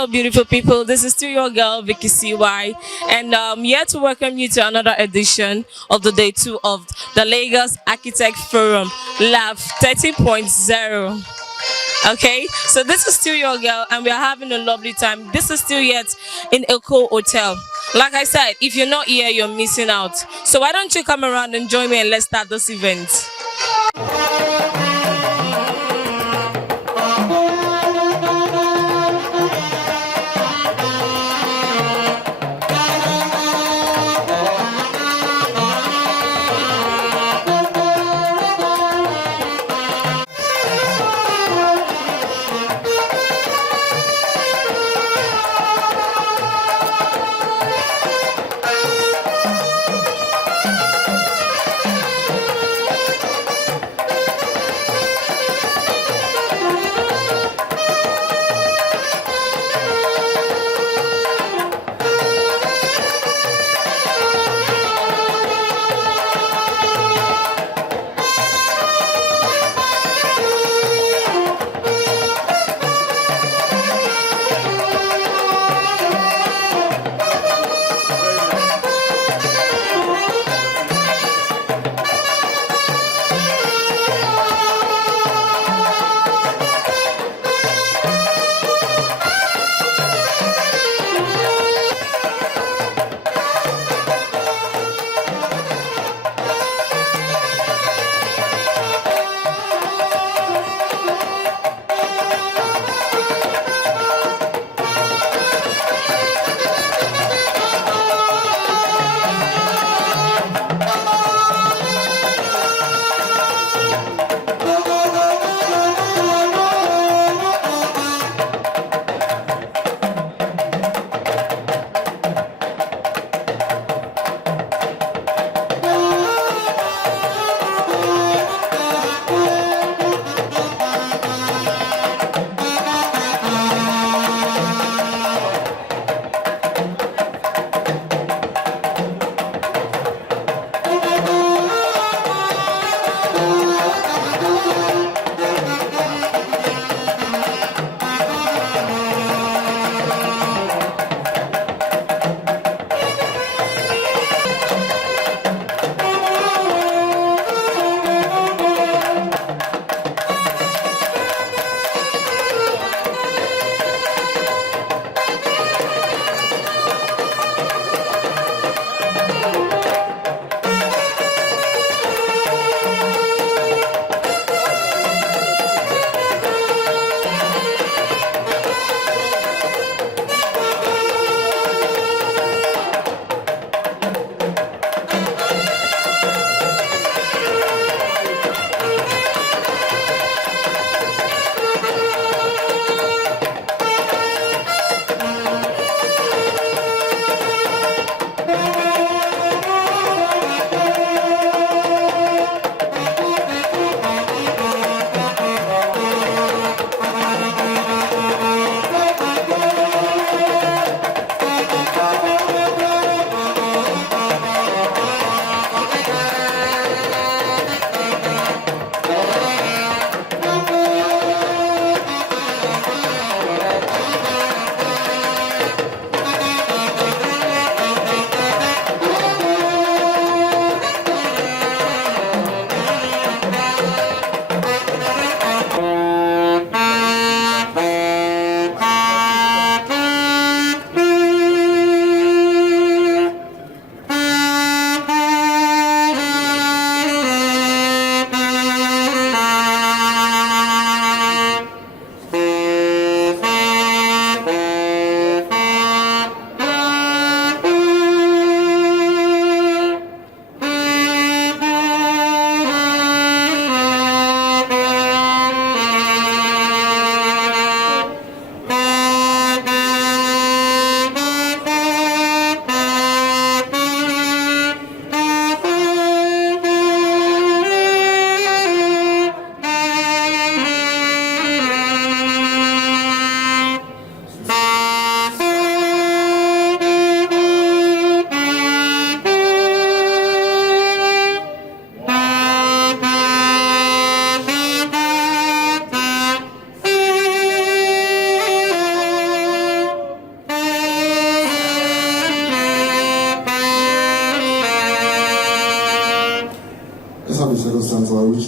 Hello, beautiful people. This is still your girl, Vicky CY, and I'm here to welcome you to another edition of the day two of the Lagos Architect Forum, Lab 30.0. Okay, so this is still your girl, and we are having a lovely time. This is still yet in Eco Hotel. Like I said, if you're not here, you're missing out. So why don't you come around and join me and let's start this event.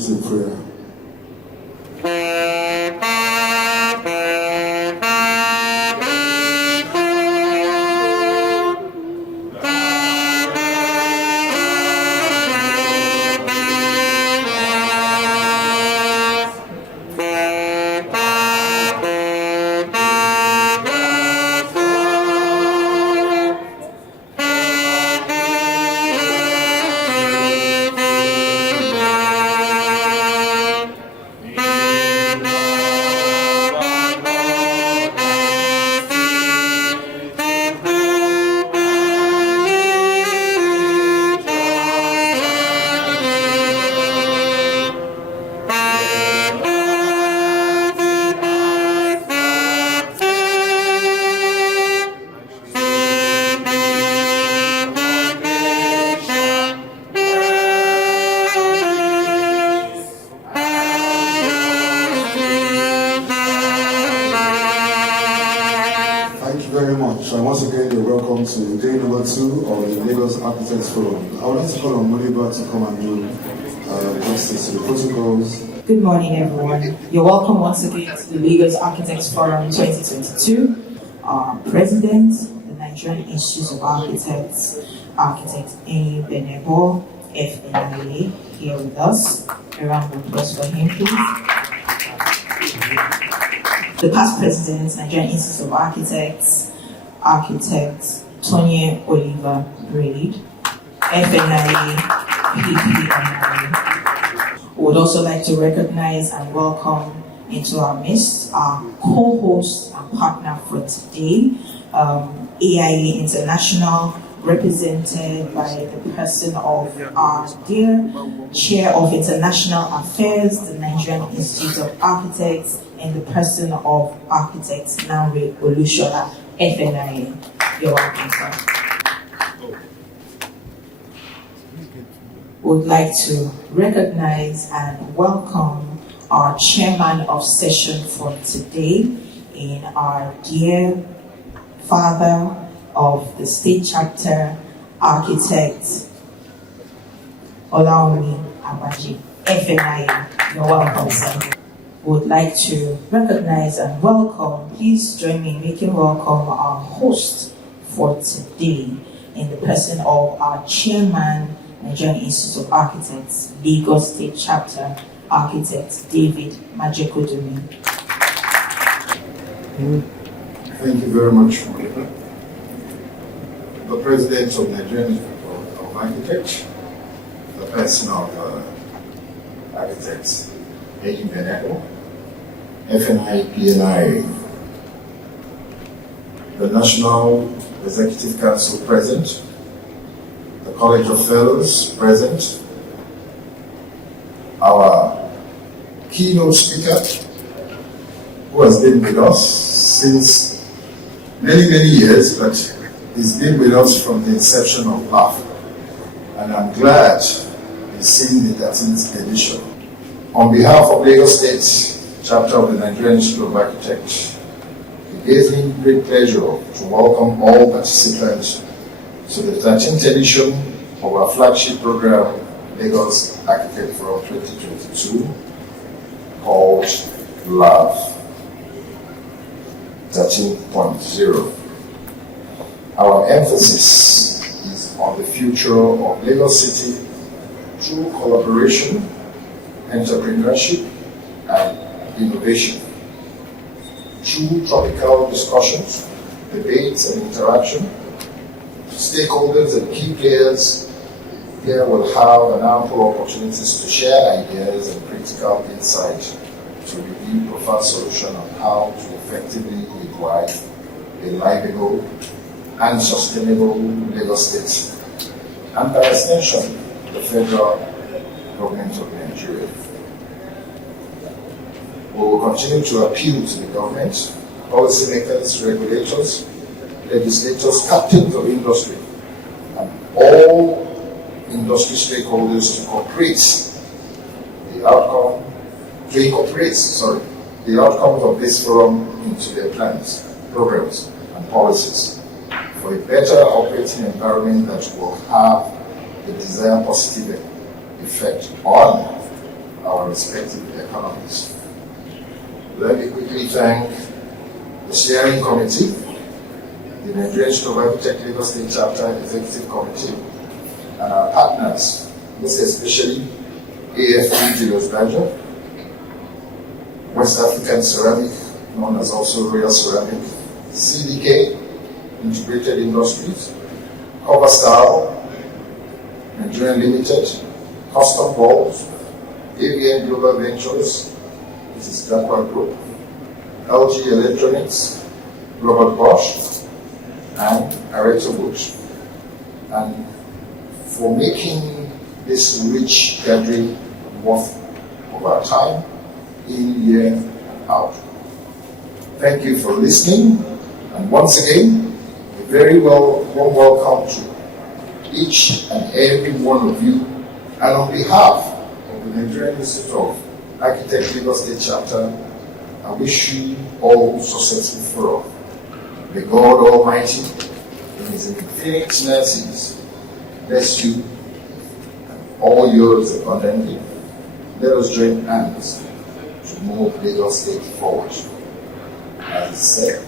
us in prayer. Very much. And once again, you're welcome to day number 2 of the Lagos Architects Forum. I would like to call on Moniba to come and do justice to the protocols. Good morning, everyone. You're welcome once again to the Lagos Architects Forum 2022. Our president, the Nigerian Institute of Architects, Architect A. Benebo, FNIA, here with us. A round of applause for him, please. The past president, Nigerian Institute of Architects, Architect Tony Oliver Braid, FNIA, PPNIA. We would also like to recognize and welcome into our midst our co-host and partner for today, AIA International, represented by the person of our dear Chair of International Affairs, the Nigerian Institute of Architects, and the person of Architect Nanre Olushola, FNIA. You're welcome, sir. Would like to recognize and welcome our chairman of session for today in our dear father of the state chapter, Architect Olaomi Abaji, FNIA. You're welcome, sir. Would like to recognize and welcome, please join me in making welcome our host for today in the person of our chairman, Nigerian Institute of Architects, Lagos State Chapter, Architect David Majekodumi. Thank you very much, Monica. The president of Nigerian Institute of Architects, the person of Architects A. Benebo, FNIPNI, the National Executive Council present, the College of Fellows present, our keynote speaker, who has been with us since many, many years, but he's been with us from the inception of LAF. And I'm glad he's seen the 13th edition. On behalf of Lagos State Chapter of the Nigerian Institute of Architects, it gives me great pleasure to welcome all participants to the 13th edition of our flagship program, Lagos Architect Forum 2022, called LAV 13.0. Our emphasis is on the future of Lagos City through collaboration, entrepreneurship, and innovation. Through topical discussions, debates, and interaction, stakeholders and key players here will have an ample opportunities to share ideas and critical insight to review preferred solution on how to effectively revive a livable and sustainable Lagos State, and by extension, the federal government of Nigeria. We will continue to appeal to the government, policymakers, regulators, legislators, captains of industry, and all industry stakeholders to incorporate the outcomes of this forum into their plans, programs, and policies for a better operating environment that will have the desired positive effect on our respective economies. Let me quickly thank the steering committee, the Nigerian Institute of Architects Lagos State Chapter Executive Committee, and our partners, most especially AFP Julius Berger, West African Ceramic, known as also Royal Ceramic, CDK, Integrated Industries, Coverstar, Nigerian Limited, Custom Balls, AVN Global Ventures, this is Dakwa Group, LG Electronics, Robert Bosch, and Araye Woods, and for making this rich gathering worth of our time, in, year, and out. Thank you for listening, and once again, a very warm welcome to each and every one of you, and on behalf of the Nigerian Institute of Architects Lagos State Chapter, I wish you all successful forum. May God Almighty, in His infinite mercies, bless you and all yours abundantly. Let us join hands to move Lagos State forward. As it said,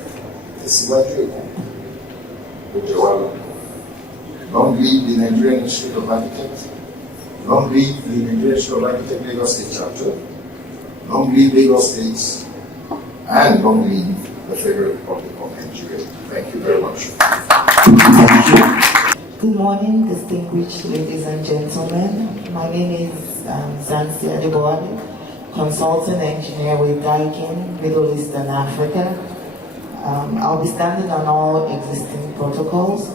this is what you do. Long live the Nigerian Institute of Architects. Long live the Nigerian Institute of Architects Lagos State Chapter. Long live Lagos State. And long live the Federal Republic of Nigeria. Thank you very much. Good morning, distinguished ladies and gentlemen. My name is Zansi Adebowale, consultant engineer with Daikin, Middle East and Africa. I'll be standing on all existing protocols.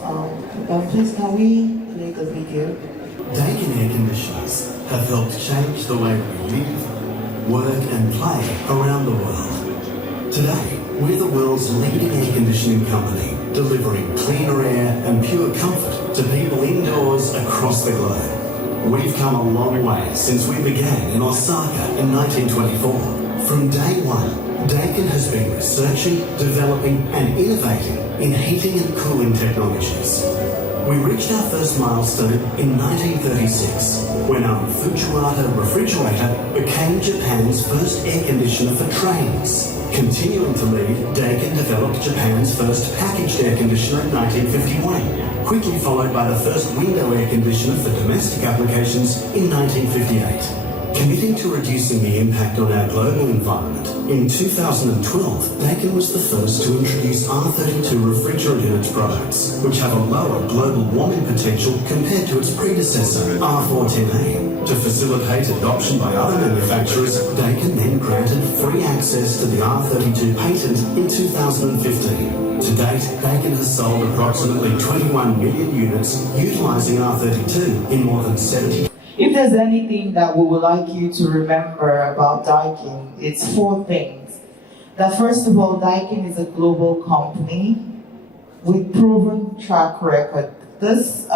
Please, can we play the video? Daikin air conditioners have helped change the way we live, work and play around the world. Today, we're the world's leading air conditioning company, delivering cleaner air and pure comfort to people indoors across the globe. We've come a long way since we began in Osaka in 1924. From day one, Daikin has been researching, developing and innovating in heating and cooling technologies. We reached our first milestone in 1936 when our Fujiwara refrigerator became Japan's first air conditioner for trains. Continuing to lead, Daikin developed Japan's first packaged air conditioner in 1951, quickly followed by the first window air conditioner for domestic applications in 1958. Committing to reducing the impact on our global environment, in 2012, Daikin was the first to introduce R32 refrigerant in its products, which have a lower global warming potential compared to its predecessor, R410A. To facilitate adoption by other manufacturers, Daikin then granted free access to the R32 patent in 2015. To date, Daikin has sold approximately 21 million units utilising R32 in more than 70. If there's anything that we would like you to remember about Daikin, it's 4 things. That first of all, Daikin is a global company with proven track record. This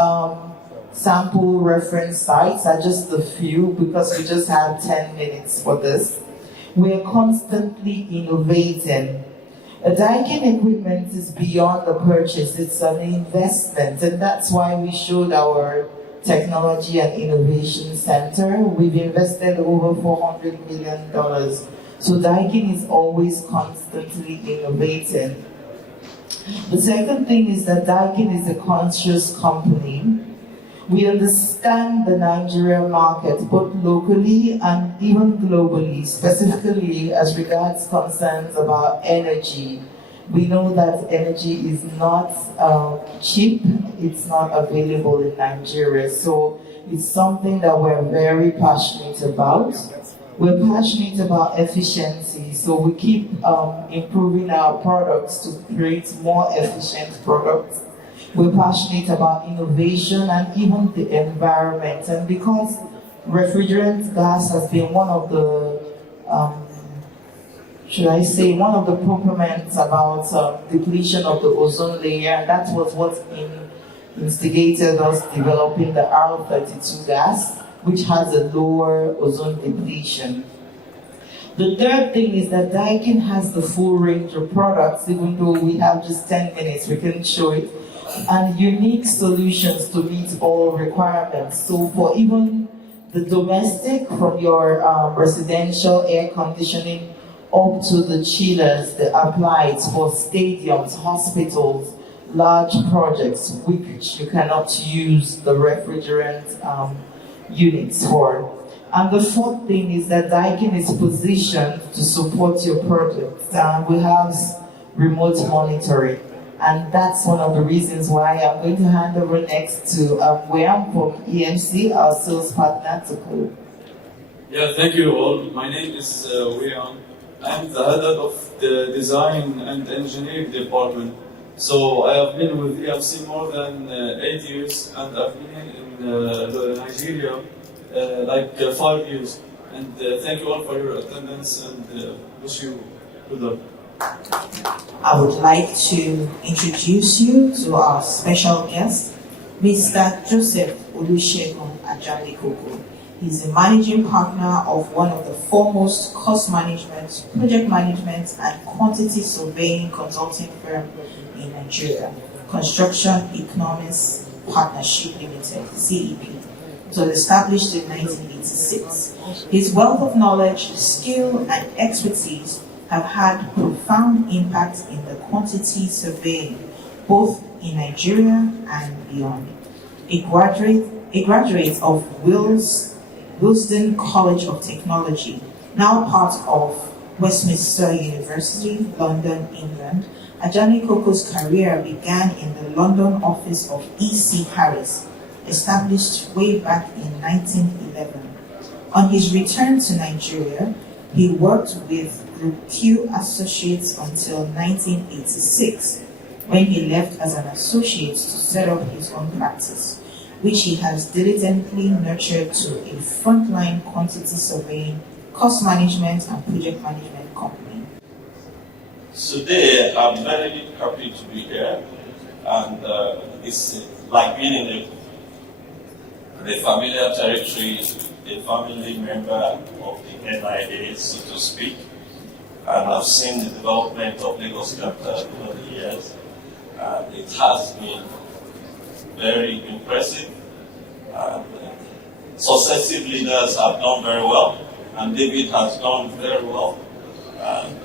sample reference sites are just a few because we just have 10 minutes for this. We're constantly innovating. A Daikin equipment is beyond the purchase, it's an investment, and that's why we showed our Technology and Innovation Center. We've invested over $400 million. So Daikin is always constantly innovating. The second thing is that Daikin is a conscious company. We understand the Nigerian market, both locally and even globally, specifically as regards concerns about energy. We know that energy is not cheap, it's not available in Nigeria, so it's something that we're very passionate about. We're passionate about efficiency, so we keep improving our products to create more efficient products. We're passionate about innovation and even the environment, and because refrigerant gas has been one of the one of the proponents about depletion of the ozone layer. That was what instigated us developing the R32 gas, which has a lower ozone depletion. The third thing is that Daikin has the full range of products, even though we have just 10 minutes, we can show it, and unique solutions to meet all requirements. So for even the domestic from your residential air conditioning up to the chillers, the applied for stadiums, hospitals, large projects which you cannot use the refrigerant units for. And the fourth thing is that Daikin is positioned to support your project. We have remote monitoring. And that's one of the reasons why I'm going to hand over next to William from EMC, our sales partner, to Cool. Yeah, thank you all. My name is William. I'm the head of the design and engineering department. So I have been with EFC more than 8 years, and I've been in Nigeria like 5 years. And thank you all for your attendance, and wish you good luck. I would like to introduce you to our special guest, Mr. Joseph Olusegun Ajanikoko. He's the managing partner of one of the foremost cost management, project management, and quantity surveying consulting firm in Nigeria, Construction Economics Partnership Limited, CEP. It was established in 1986. His wealth of knowledge, skill, and expertise have had profound impact in the quantity surveying, both in Nigeria and beyond. A graduate of Wilshere College of Technology, now part of Westminster University, London, England, Ajanikoko's career began in the London office of E.C. Harris, established way back in 1911. On his return to Nigeria, he worked with Group Q Associates until 1986, when he left as an associate to set up his own practice, which he has diligently nurtured to a frontline quantity surveying, cost management, and project management company. Today, I'm very happy to be here, and it's like being in the familiar territory, a family member of the NIA, so to speak. And I've seen the development of Lagos Chapter over the years, and it has been very impressive. And successive leaders have done very well, and David has done very well. And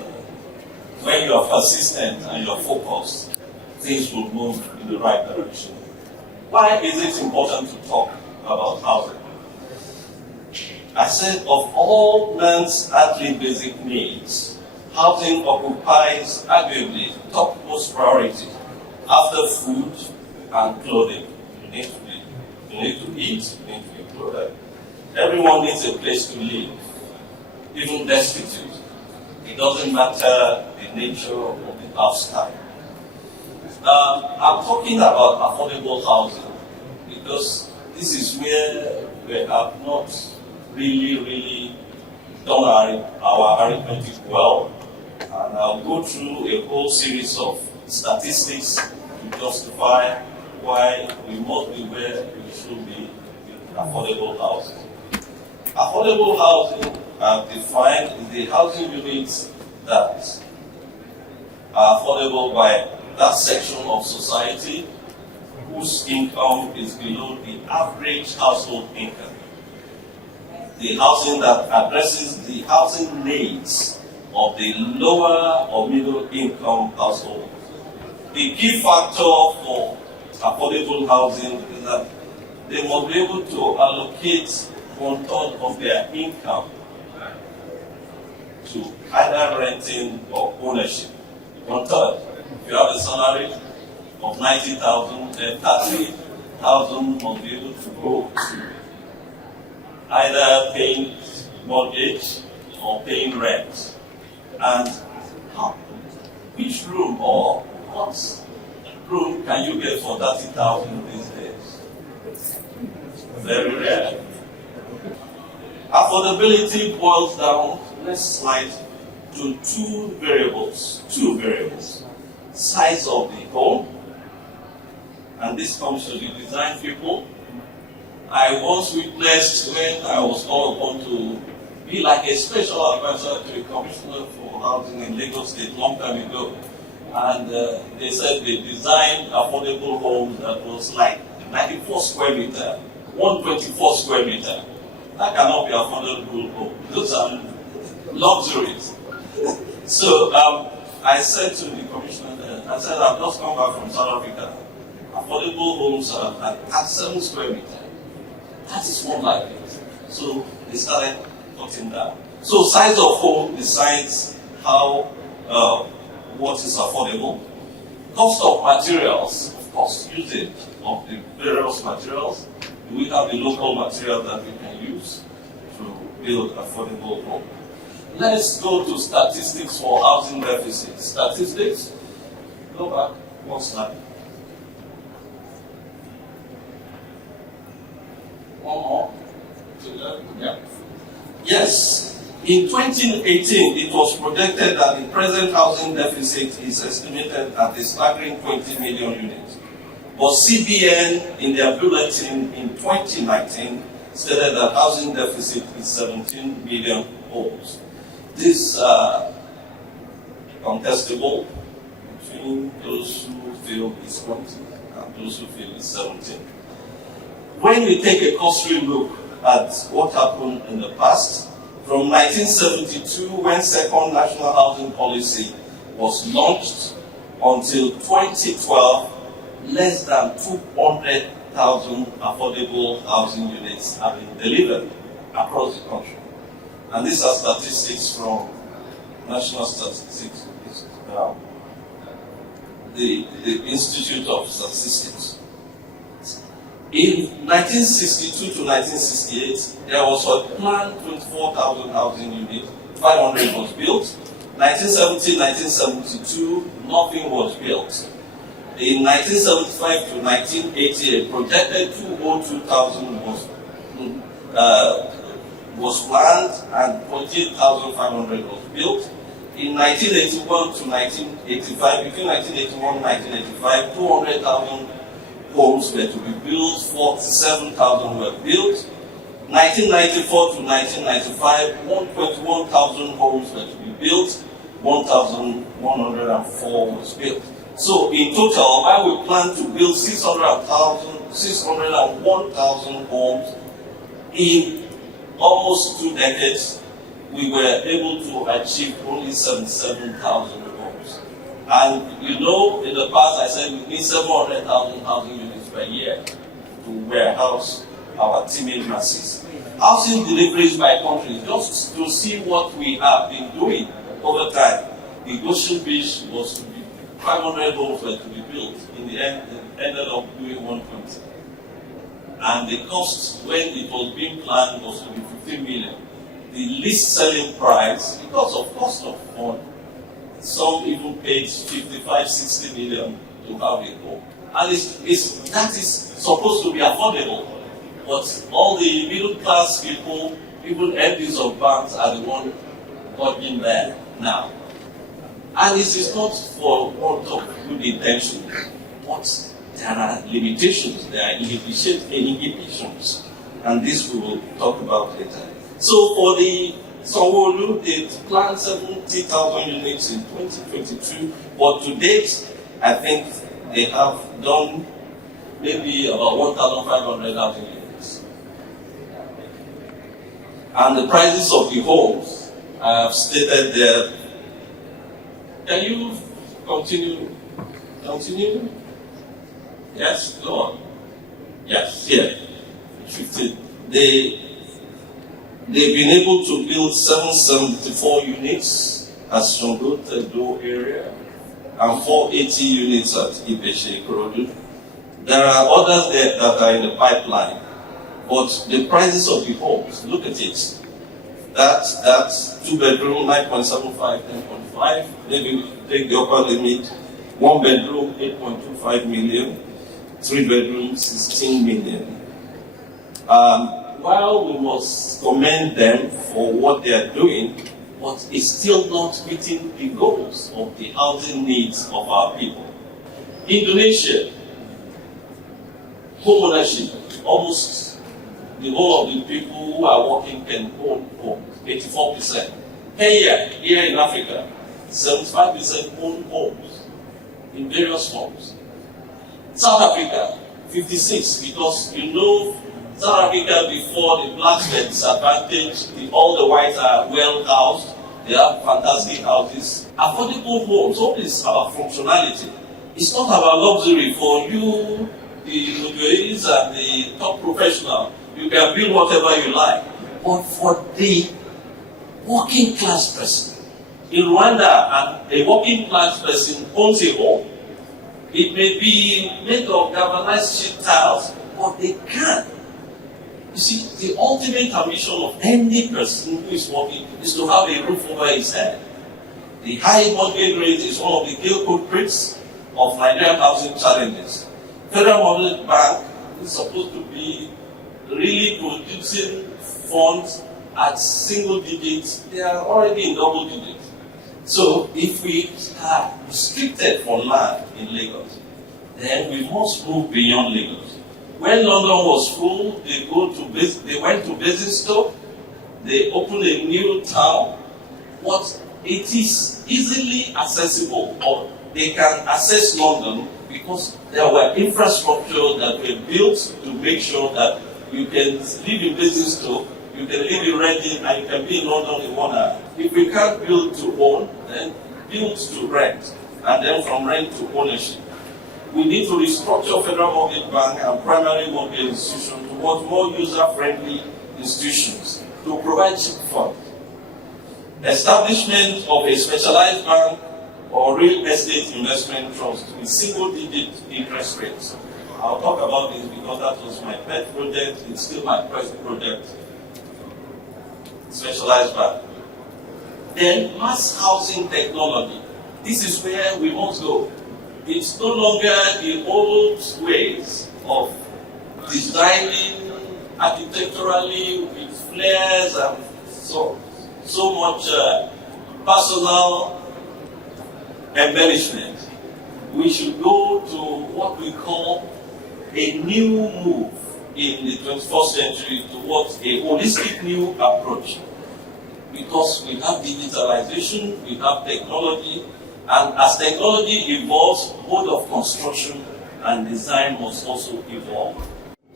when you are persistent and you are focused, things will move in the right direction. Why is it important to talk about housing? I said, of all man's earthly basic needs, housing occupies arguably topmost priority after food and clothing. You need to eat, you need to be clothed. Everyone needs a place to live, even destitute. It doesn't matter the nature of the lifestyle. I'm talking about affordable housing because this is where we have not really done our arithmetic well. And I'll go through a whole series of statistics to justify why we must be where we should be in affordable housing. Affordable housing, defined, is the housing units that are affordable by that section of society whose income is below the average household income. The housing that addresses the housing needs of the lower or middle income household. The key factor for affordable housing is that they must be able to allocate 1/3 of their income to either renting or ownership. 1/3. If you have a salary of 90,000, then 30,000 must be able to go to either paying mortgage or paying rent. And which room or what room can you get for 30,000 these days? Very rare. Affordability boils down, let's slide to two variables. Size of the home, and this comes to the design people. I once witnessed when I was called upon to be like a special advisor to the Commissioner for Housing in Lagos State long time ago. And they said they designed affordable homes that was like 94 square meter, 124 square meter. That cannot be affordable home. Those are luxuries. So I said to the commissioner, I said, I've just come back from South Africa. Affordable homes are at 7 square meters. That is more like it. So they started cutting down. So size of home decides how what is affordable. Cost of materials, of course, usage of the various materials. We have the local material that we can use to build affordable home. Let's go to statistics for housing deficit. Statistics. Go back one slide. One more. Yeah. Yes. In 2018, it was projected that the present housing deficit is estimated at a staggering 20 million units. But CBN, in their bulletin in 2019, stated that housing deficit is 17 million homes. This contestable between those who feel it's 20 and those who feel it's 17. When we take a cursory look at what happened in the past, from 1972, when second national housing policy was launched, until 2012, less than 200,000 affordable housing units have been delivered across the country. And these are statistics from National Statistics, the Institute of Statistics. In 1962 to 1968, there was a planned 24,000 housing units, 500 was built. 1970, 1972, nothing was built. In 1975 to 1980, a projected 202,000 was planned and 28,500 was built. In 1981 to 1985, between 1981 and 1985, 200,000 homes were to be built, 47,000 were built. 1994 to 1995, 121,000 homes were to be built, 1,104 was built. So in total, while we plan to build 601,000 homes in almost 2 decades, we were able to achieve only 77,000 homes. And you know, in the past I said we need 700,000 housing units per year to warehouse our teeming masses. Housing deliveries by countries, just to see what we have been doing over time. The Goshen Beach was to be 500 homes were to be built. In the end, it ended up doing 120. And the cost when it was being planned was to be 15 million. The least selling price, because of cost of fund, some even paid 55, 60 million to have a home. And that is supposed to be affordable. But all the middle class people, even MDs of banks, are the ones working there now. And this is not for want of good intention, but there are limitations, there are inhibitions, and this we will talk about later. So for the Sanwo-Olu, they planned 70,000 units in 2022, but to date, I think they have done maybe about 1,500 housing units. And the prices of the homes, I have stated there. Can you continue? Continue? Yes, go on. Yes, here. 15. They've been able to build 774 units at Songo Tedo area and 480 units at Ibeshe Ikorodu. There are others there that are in the pipeline, but the prices of the homes, look at it. That's 2-bedroom, 9.75, 10.5. Maybe take the upper limit. 1 bedroom, 8.25 million. 3 bedrooms, 16 million. While we must commend them for what they are doing, but it's still not meeting the goals of the housing needs of our people. Indonesia, home ownership, almost the whole of the people who are working can own homes, 84%. Kenya, here in Africa, 75% own homes in various forms. South Africa, 56%, because you know South Africa, before the blacks were disadvantaged, all the whites are well housed, they have fantastic houses. Affordable homes, all is about functionality. It's not about luxury for you, the employees and the top professional. You can build whatever you like. But for the working class person, in Rwanda, a working class person owns a home. It may be made of galvanized sheet tiles, but they can. You see, the ultimate ambition of any person who is working is to have a roof over his head. The high mortgage rate is one of the key culprits of Nigerian housing challenges. Federal Mortgage Bank is supposed to be really producing funds at single digits. They are already in double digits. So if we are restricted for land in Lagos, then we must move beyond Lagos. When London was full, they went to Basingstoke, they opened a new town, but it is easily accessible, or they can access London because there were infrastructure that were built to make sure that you can live in Basingstoke, you can live in Reading, and you can be in London in 1 hour. If we can't build to own, then build to rent, and then from rent to ownership. We need to restructure Federal Mortgage Bank and primary mortgage institutions towards more user-friendly institutions to provide cheap funds. Establishment of a specialized bank or real estate investment trust with single-digit interest rates. I'll talk about this because that was my pet project. It's still my pet project. Specialized bank. Then mass housing technology. This is where we must go. It's no longer the old ways of designing architecturally with flares and so much personal embellishment. We should go to what we call a new move in the 21st century towards a holistic new approach. Because we have digitalization, we have technology, and as technology evolves, mode of construction and design must also evolve.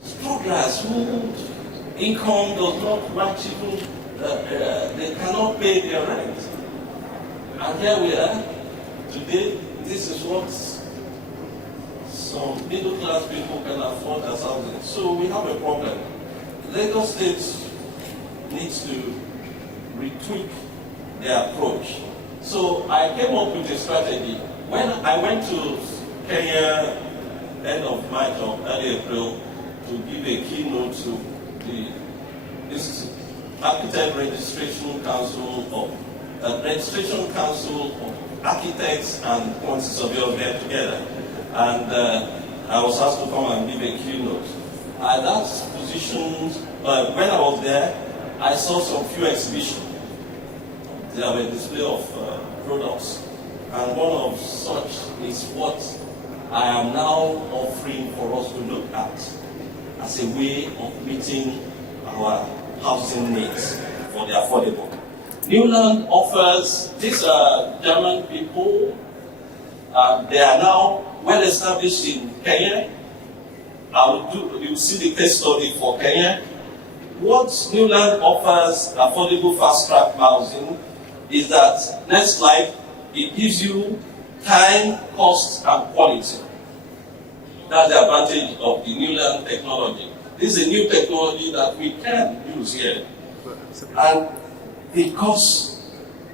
Strugglers who income does not match even, they cannot pay their rent. And here we are, today, this is what some middle class people can afford as housing. So we have a problem. Lagos State needs to retweak their approach. So I came up with a strategy. When I went to Kenya end of March or early April to give a keynote to this Architect Registration Council of Architects and Quantity Surveyors get together. And I was asked to come and give a keynote. At that position, when I was there, I saw some few exhibitions. There were a display of products, and one of such is what I am now offering for us to look at as a way of meeting our housing needs for the affordable. Newland offers, these are German people, they are now well established in Kenya. You'll see the case study for Kenya. What Newland offers, affordable fast-track housing, is that, next slide, it gives you time, cost, and quality. That's the advantage of the Newland technology. This is a new technology that we can use here. And because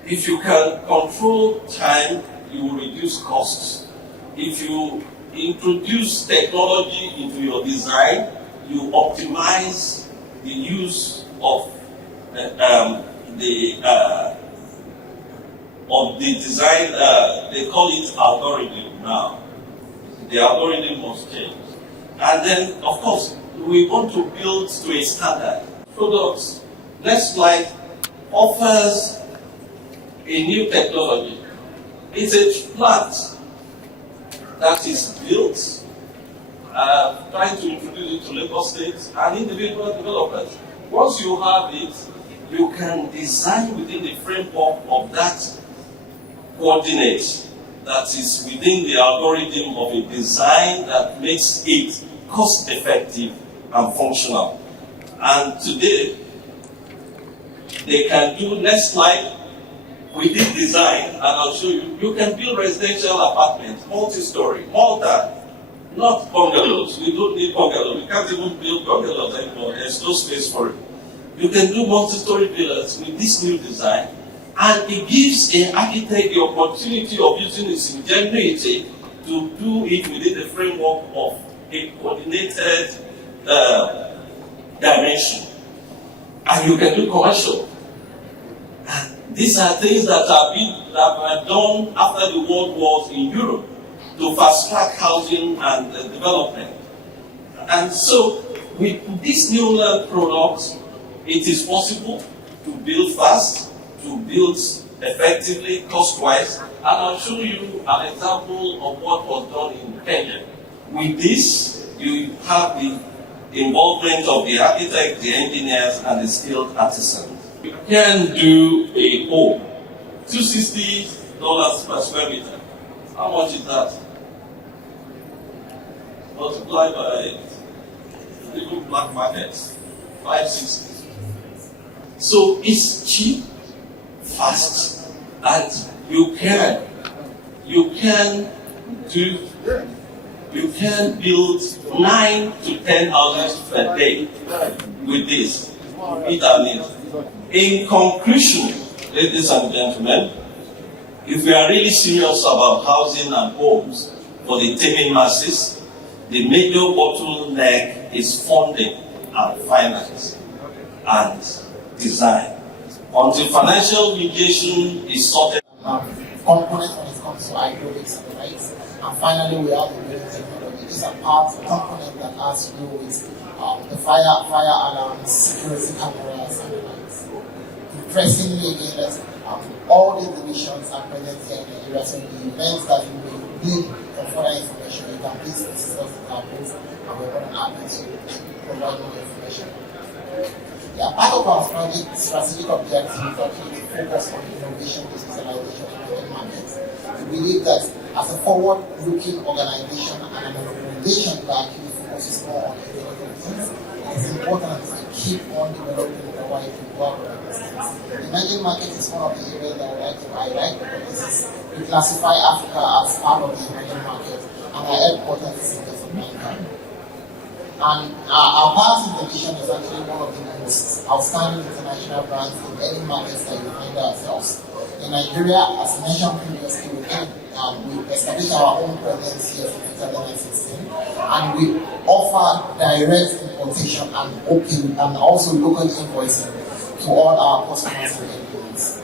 if you can control time, you will reduce costs. If you introduce technology into your design, you optimize the use of the design, they call it algorithm now. The algorithm must change. And then, of course, we want to build to a standard. Products, next slide, offers a new technology. It's a plant that is built, trying to introduce it to Lagos State and individual developers. Once you have it, you can design within the framework of that coordinate that is within the algorithm of a design that makes it cost-effective and functional. And today, they can do next slide with this design, and I'll show you. You can build residential apartments, multi-story, not bungalows. We don't need bungalows. We can't even build bungalows anymore. There's no space for it. You can do multi-story villas with this new design, and it gives an architect the opportunity of using his ingenuity to do it within the framework of a coordinated dimension. And you can do commercial. And these are things that were done after the world wars in Europe to fast-track housing and development. And so, with these new products, it is possible to build fast, to build effectively, cost-wise, and I'll show you an example of what was done in Kenya. With this, you have the involvement of the architect, the engineers, and the skilled artisans. You can do a home, $260 per square meter. How much is that? Multiply by even black markets, $560. So it's cheap, fast, and you can build 9 to 10 houses per day with this. Meet our needs. In conclusion, ladies and gentlemen, if we are really serious about housing and homes for the teeming masses, the major bottleneck is funding and finance and design. Until financial mediation is sorted. Components when it comes to hydraulics and lights. And finally, we have the building technology. These are parts of components that has to do with the fire alarms, security cameras, and the lights. Interestingly, again, all these divisions are present here in Nigeria, so the events that you will need for further information, you can please visit us at our booth, and we're going to happy to provide more information. Yeah, part of our strategic objective is actually to focus on innovation, digitalization, and emerging markets. We believe that as a forward-looking organization and an organization that actually focuses more on innovative things, it is important to keep on developing the way to work on these things. Emerging markets is one of the areas that I would like to highlight because we classify Africa as part of the emerging market, and our headquarters is in Casablanca. And our Paris division is actually one of the most outstanding international brands in any markets that we find ourselves. In Nigeria, as mentioned previously, we established our own presence here in 2016, and we offer direct importation and also local invoicing to all our customers and employees.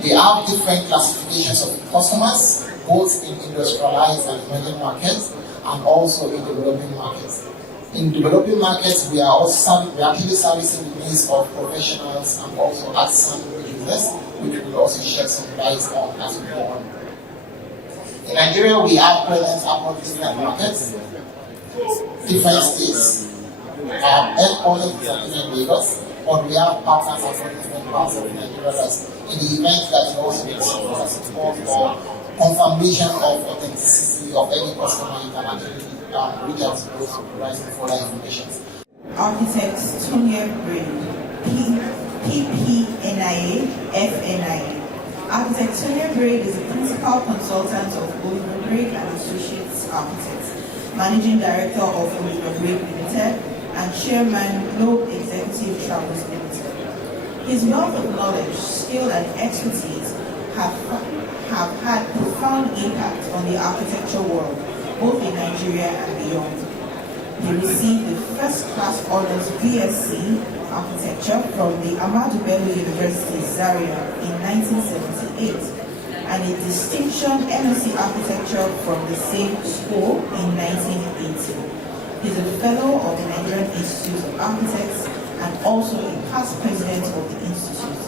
We have different classifications of customers, both in industrialized and emerging markets, and also in developing markets. In developing markets, we are actually servicing the needs of professionals and also artisan producers, which we will also shed some light on as we go on. In Nigeria, we have presence across different markets, different states. Our headquarters is in Lagos, but we have partners across different parts of Nigeria that in the event that you also need support for confirmation of authenticity of any customer, you can actually reach out to those to provide further information. Architect Tonya Brain, PPNIA, FNIA. Architect Tonya Brain is the principal consultant of Wilshere and Associates Architects, managing director of Wilshere Limited, and chairman Globe Executive Travels Limited. His wealth of knowledge, skill, and expertise have had profound impact on the architecture world, both in Nigeria and beyond. He received the first-class honors BSc Architecture from the Ahmadu Bello University, Zaria in 1978, and a distinction MSc Architecture from the same school in 1980. He's a fellow of the Nigerian Institute of Architects and also a past president of the Institute.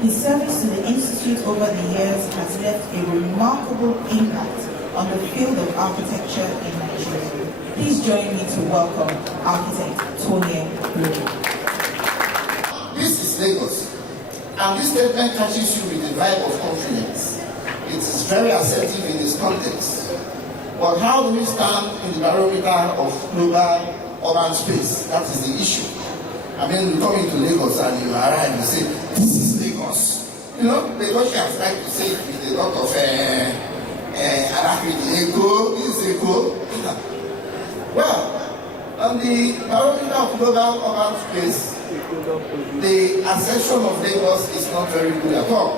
His service to the Institute over the years has left a remarkable impact on the field of architecture in Nigeria. Please join me to welcome Architect Tonya Brain. This is Lagos, and this statement touches you with the vibe of confidence. It is very assertive in its context. But how do we stand in the barometer of global urban space? That is the issue. I mean, you come into Lagos and you arrive and you say, this is Lagos. You know, Lagosians like to say it with a lot of Eko, this is Eko. Well, on the barometer of global urban space, the ascension of Lagos is not very good at all.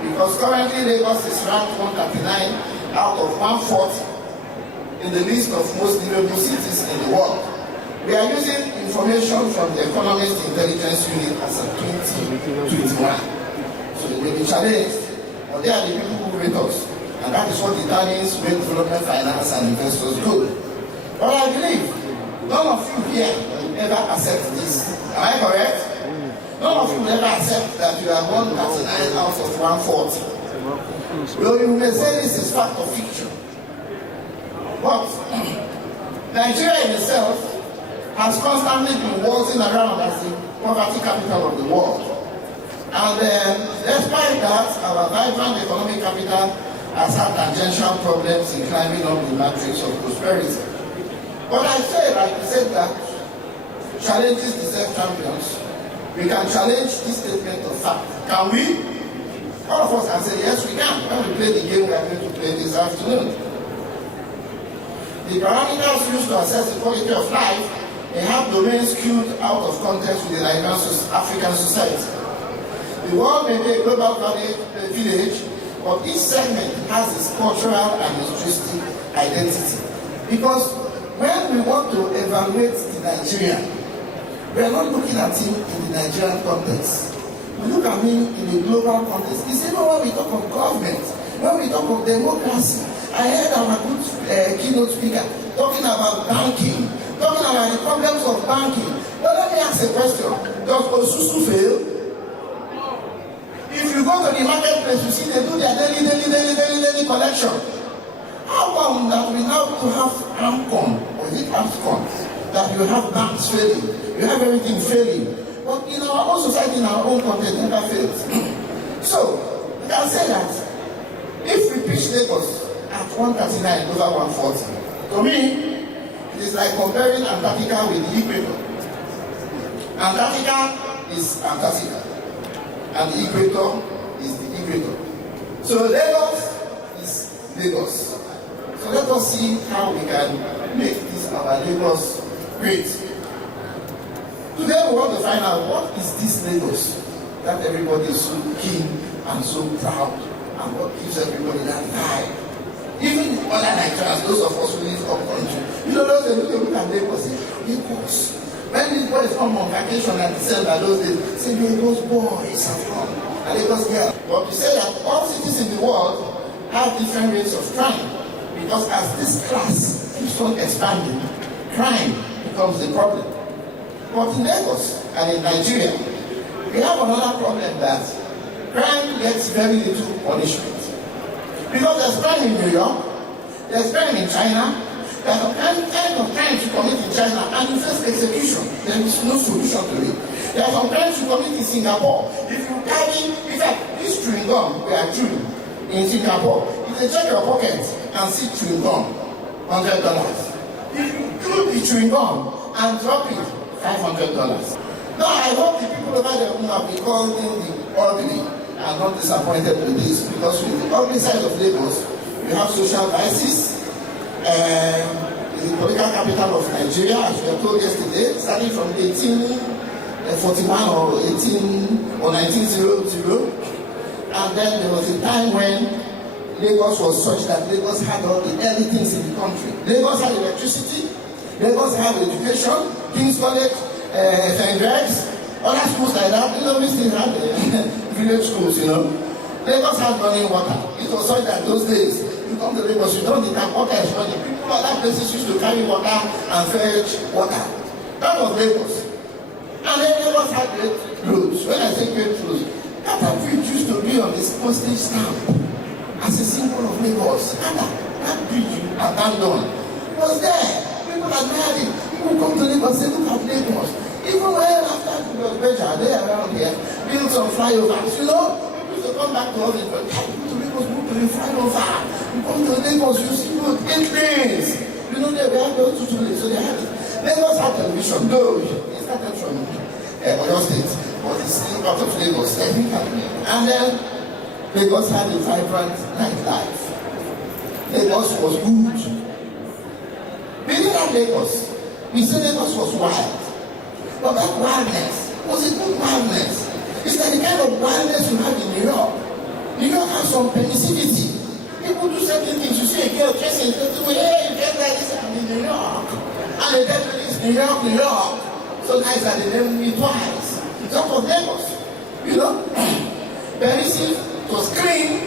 Because currently Lagos is ranked 139 out of 140 in the list of most livable cities in the world. We are using information from the Economist Intelligence Unit as of 2021. So they may be challenged, but they are the people who rate us. And that is what determines where development finance and investors go. But I believe none of you here will ever accept this. Am I correct? None of you will ever accept that you are 139 out of 140. Well, you may say this is fact or fiction. But Nigeria in itself has constantly been waltzing around as the poverty capital of the world. And despite that, our vibrant economic capital has had tangential problems in climbing up the matrix of prosperity. But I say, like I said, that challenges deserve champions. We can challenge this statement of fact. Can we? All of us can say, yes, we can. When we play the game we are going to play this afternoon. The parameters used to assess the quality of life may have domains skewed out of context with the Nigerian African society. The world may be a global village, but each segment has its cultural and linguistic identity. Because when we want to evaluate the Nigerian, we are not looking at him in the Nigerian context. We look at him in a global context. It's even when we talk of government, when we talk of democracy. I heard our good keynote speaker talking about banking, talking about the problems of banking. But let me ask a question. Does Osusu fail? If you go to the marketplace, you see they do their daily collection. How come that we now to have AMCON, or is it AMCON, that you have banks failing, you have everything failing, but in our own society, in our own context, never fails. So, we can say that if we pitch Lagos at 139 over 140, to me, it is like comparing Antarctica with the equator. Antarctica is Antarctica, and the equator is the equator. So Lagos is Lagos. So let us see how we can make this our Lagos great. Today we want to find out what is this Lagos that everybody is so keen and so proud, and what gives everybody that vibe. Even other Nigerians, those of us who live up country, you know, those who look at Lagos, Lagos. When these boys come on vacation and December, those days, say Lagos boys have come, and Lagos girls. But you say that all cities in the world have different rates of crime, because as this class keeps on expanding, crime becomes a problem. But in Lagos and in Nigeria, we have another problem that crime gets very little punishment. Because there's crime in New York, there's crime in China, there's a kind of crime you commit in China and you face execution. There is no solution to it. There's some crimes you commit in Singapore. If you carry, in fact, this chewing gum we are chewing in Singapore, if they check your pocket and see chewing gum, $100. If you chew the chewing gum and drop it, $500. Now I hope the people over there who have been called the ugly are not disappointed with this, because with the ugly side of Lagos, we have social vices, the political capital of Nigeria, as we were told yesterday, starting from 1841 or 1900, and then there was a time when Lagos was such that Lagos had all the early things in the country. Lagos had electricity, Lagos had education, King's College, St. Greg's, other schools like that. You know, we still have village schools, you know. Lagos had running water. It was such that those days, you come to Lagos, you don't need that water is running. People at that places used to carry water and fetch water. That was Lagos. And then Lagos had great roads. When I say great roads, that bridge used to be on this postage stamp as a symbol of Lagos. And that bridge abandoned was there. People admired it. People come to Lagos and say, look at Lagos. Even when after the Wilshere, they around here, built some flyovers, you know, people used to come back to us and go, to Lagos, move to the flyover. You come to Lagos, you see those 8 lanes. You know, they have those 2 lanes, so they have it. Lagos had television, no, it started from Oyo State, but it's still part of Lagos, technically. And then Lagos had a vibrant nightlife. Lagos was good. We didn't have Lagos. We said Lagos was wild. But that wildness was a good wildness. It's like the kind of wildness you have in New York. New York has some permissivity. People do certain things. You see a girl chasing, hey, you get like this, I'm in New York. And they tell me it's New York, New York. So nice that they named me twice. That was Lagos. You know? Permissive, it was clean,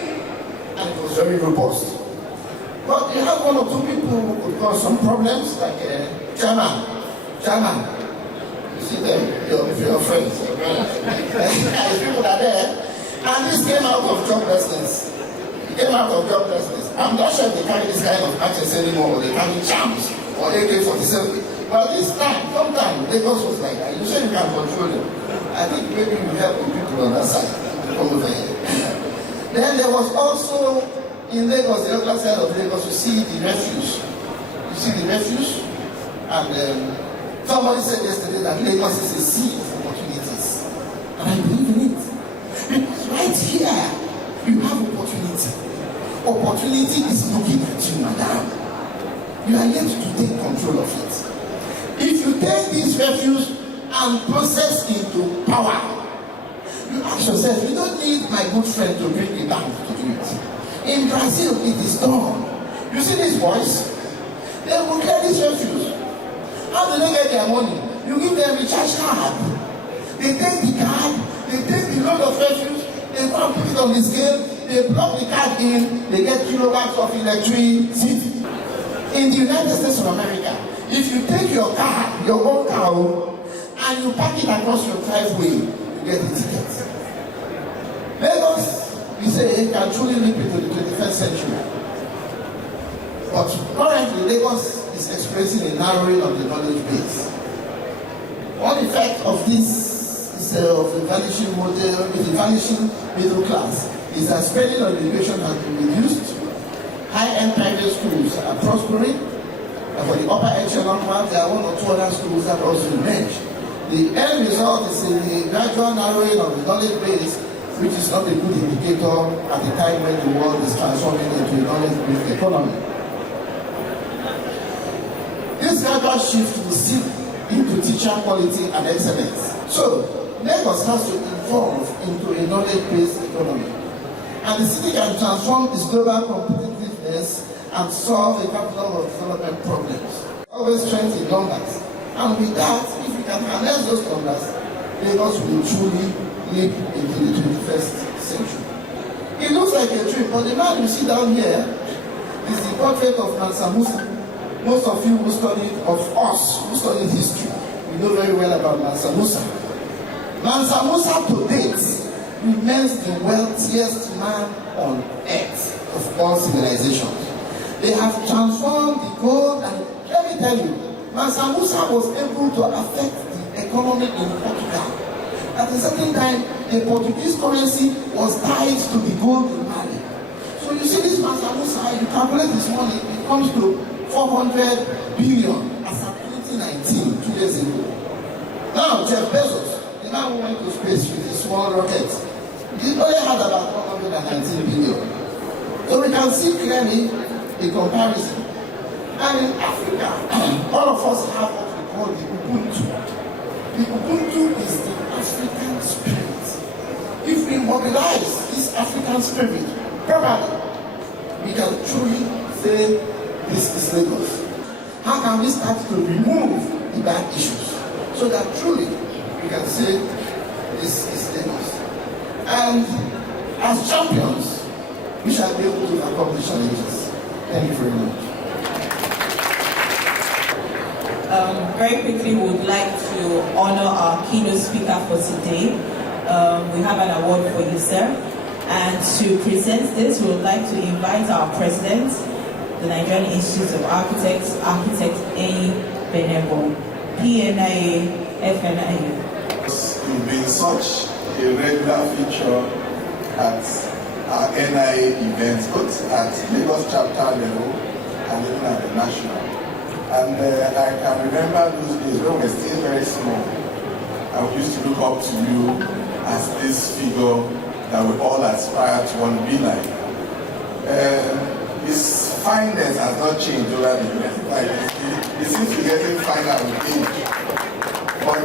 and it was very robust. But you have 1 or 2 people who could cause some problems, like Chairman. You see them, your friends. People are there. And this came out of joblessness. I'm not sure if they carry this kind of access anymore, or they carry champs or AK-47. But this time, sometime, Lagos was like that. You say you can control them. I think maybe you help the people on that side to come over here. Then there was also, in Lagos, the other side of Lagos, you see the refuse. And somebody said yesterday that Lagos is a sea of opportunities. And I believe in it. Because right here, you have opportunity. Opportunity is looking at you, madam. You are yet to take control of it. If you take this refuse and process into power, you ask yourself, you don't need my good friend to bring me down to do it. In Brazil, it is done. You see these boys? They will get this refuse. How do they get their money? You give them a recharge card. They take the card, they take the load of refuse, they go and put it on the scale, they plug the card in, they get kilowatts of electricity. In the United States of America, if you take your car, your own car, and you park it across your driveway, you get a ticket. Lagos, we say, it can truly leap into the 21st century. But currently, Lagos is experiencing a narrowing of the knowledge base. One effect of this is of the vanishing model, the vanishing middle class, is that spending on education has been reduced. High-end private schools are prospering, and for the upper echelon ones, there are 1 or 2 other schools that also emerge. The end result is a gradual narrowing of the knowledge base, which is not a good indicator at the time when the world is transforming into a knowledge-based economy. This gradual shift will seep into teacher quality and excellence. So, Lagos has to evolve into a knowledge-based economy. And the city can transform its global competitiveness and solve a catalog of development problems. Always strength in numbers. And with that, if we can harness those numbers, Lagos will truly leap into the 21st century. It looks like a dream, but the man you see down here is the portrait of Mansa Musa. Most of you who studied, of us who studied history, we know very well about Mansa Musa. Mansa Musa to date remains the wealthiest man on earth of all civilizations. They have transformed the gold, and let me tell you, Mansa Musa was able to affect the economy in Portugal. At a certain time, the Portuguese currency was tied to the gold in Mali. So you see this Mansa Musa, you calculate this money, it comes to 400 billion as of 2019, 2 years ago. Now, Jeff Bezos, the man who went to space with a small rocket, he only had about 119 billion. So we can see clearly the comparison. And in Africa, all of us have what we call the Ubuntu. The Ubuntu is the African spirit. If we mobilize this African spirit, probably we can truly say this is Lagos. How can we start to remove the bad issues so that truly we can say this is Lagos? And as champions, we shall be able to accomplish challenges. Thank you very much. Very quickly, we would like to honor our keynote speaker for today. We have an award for you, sir. And to present this, we would like to invite our president, the Nigerian Institute of Architects, Architect A. Benebo, PNIA, FNIA. You've been such a regular feature at our NIA events, both at Lagos chapter level and even at the national. And I can remember those days when we were still very small. I used to look up to you as this figure that we all aspire to want to be like. His fineness has not changed over the years. He seems to be getting finer with age. But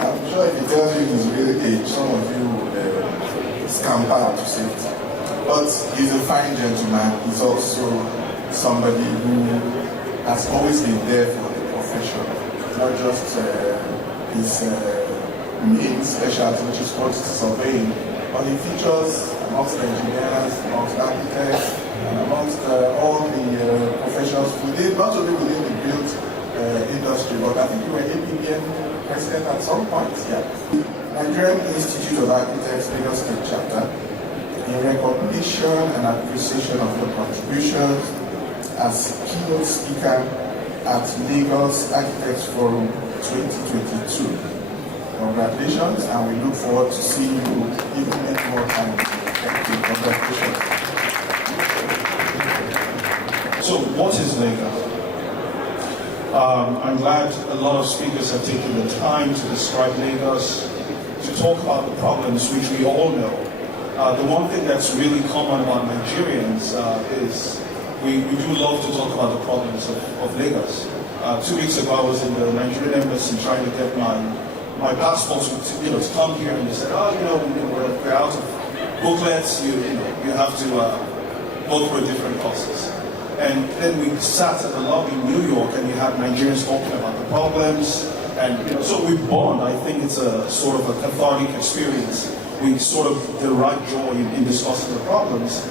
I'm sure if he tells you his real age, some of you would scamper out to safety. But he's a fine gentleman. He's also somebody who has always been there for the profession, not just his main specialty, which is quantity surveying, but he features amongst engineers, amongst architects, and amongst all the professionals within, not only within the built industry, but I think you were APBN president at some point. Yeah. Nigerian Institute of Architects, Lagos State Chapter, in recognition and appreciation of your contributions as keynote speaker at Lagos Architects Forum 2022. Congratulations, and we look forward to seeing you even many more times. Thank you. Congratulations. So, what is Lagos? I'm glad a lot of speakers have taken the time to describe Lagos, to talk about the problems which we all know. The one thing that's really common about Nigerians is we do love to talk about the problems of Lagos. 2 weeks ago, I was in the Nigerian embassy trying to get my passport to come here, and they said, we're out of booklets. You have to go through different process. And then we sat at the lobby in New York, and you had Nigerians talking about the problems, and so we bond. I think it's a sort of a cathartic experience. We sort of derive joy in discussing the problems.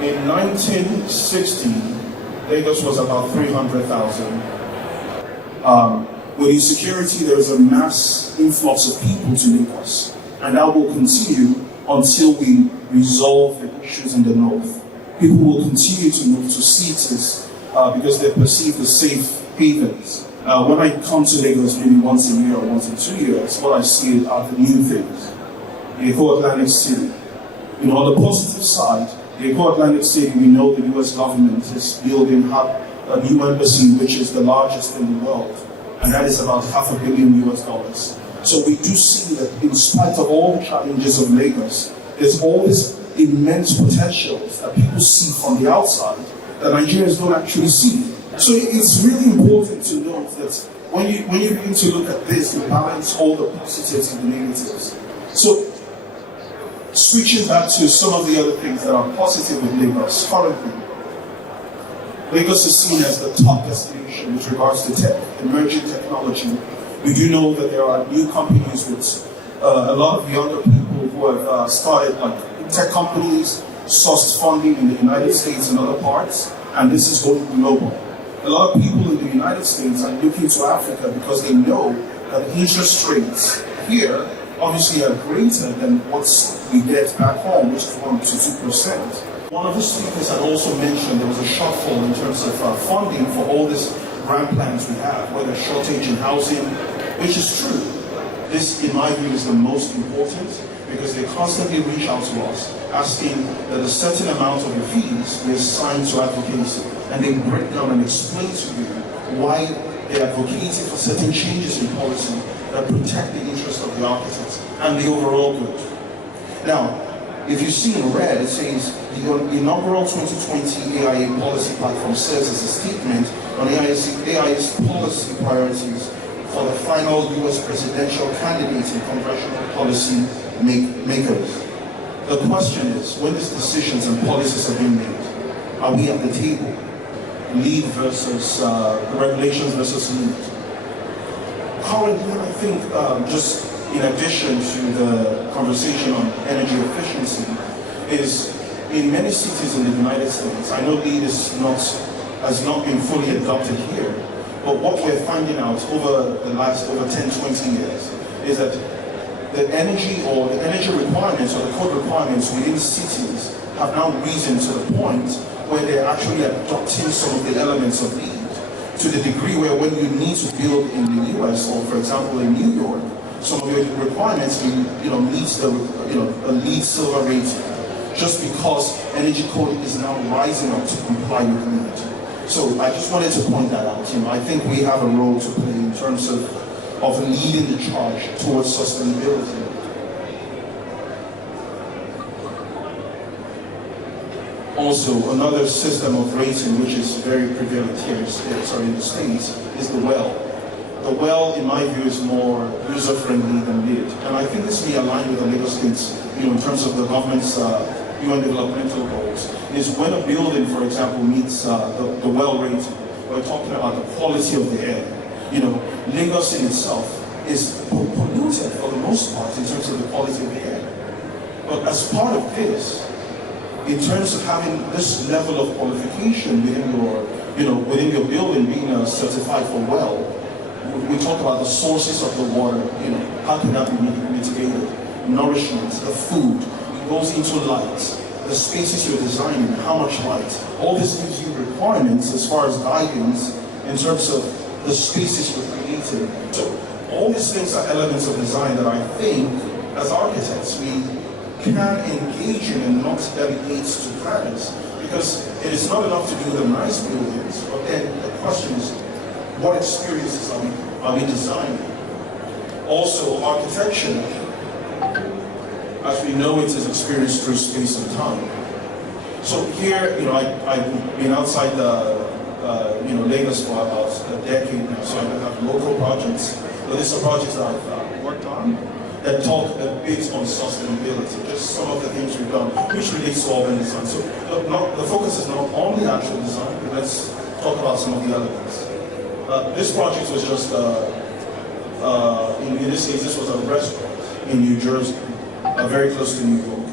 In 1960, Lagos was about 300,000. With insecurity, there is a mass influx of people to Lagos, and that will continue until we resolve the issues in the north. People will continue to move to cities because they're perceived as safe havens. When I come to Lagos maybe once a year or once in 2 years, what I see are the new things. The Eko Atlantic City. On the positive side, the Eko Atlantic City, we know the US government is building a new embassy, which is the largest in the world, and that is about $500 million US. So we do see that in spite of all the challenges of Lagos, there's always immense potentials that people see from the outside that Nigerians don't actually see. So it's really important to note that when you begin to look at this, you balance all the positives and the negatives. So switching back to some of the other things that are positive with Lagos, currently, Lagos is seen as the top destination with regards to emerging technology. We do know that there are new companies with a lot of younger people who have started tech companies, sourced funding in the United States and other parts, and this is going global. A lot of people in the United States are looking to Africa because they know that interest rates here obviously are greater than what we get back home, which is 1 to 2%. One of the speakers had also mentioned there was a shortfall in terms of funding for all these grant plans we have, where there's shortage in housing, which is true. This, in my view, is the most important because they constantly reach out to us asking that a certain amount of your fees be assigned to advocacy, and they break down and explain to you why they advocating for certain changes in policy that protect the interests of the architects and the overall good. Now, if you see in red, it says the inaugural 2020 AIA policy platform serves as a statement on AIA's policy priorities for the final US presidential candidates and congressional policy makers. The question is, when these decisions and policies are being made, are we at the table? Lead versus regulations versus lead. Currently, I think just in addition to the conversation on energy efficiency, is in many cities in the United States, I know LEED has not been fully adopted here, but what we're finding out over the last 10, 20 years is that the energy requirements or the code requirements within cities have now risen to the point where they're actually adopting some of the elements of LEED to the degree where when you need to build in the US or, for example, in New York, some of your requirements meets the a LEED silver rating, just because energy code is now rising up to comply with LEED. So I just wanted to point that out. I think we have a role to play in terms of leading the charge towards sustainability. Also, another system of rating which is very prevalent here in the States is the well. The well, in my view, is more user-friendly than LEED. And I think this may align with the Lagos State, in terms of the government's UN developmental goals, is when a building, for example, meets the well rating, we're talking about the quality of the air. Lagos in itself is polluted for the most part in terms of the quality of the air. But as part of this, in terms of having this level of qualification within your building being certified for well, we talk about the sources of the water, how can that be mitigated? Nourishment, the food, it goes into light, the spaces you're designing, how much light. All this gives you requirements as far as guidance in terms of the spaces you're creating. So all these things are elements of design that I think, as architects, we can engage in and not delegate to planners, because it is not enough to do the nice buildings, but then the question is, what experiences are we designing? Also, architecture, as we know, it is experienced through space and time. So here, I've been outside Lagos for about a decade now, so I have local projects. So these are projects that I've worked on that talk a bit on sustainability, just some of the things we've done, which relates to urban design. So the focus is not on the actual design, but let's talk about some of the elements. This project was just, in this case, this was a restaurant in New Jersey, very close to New York.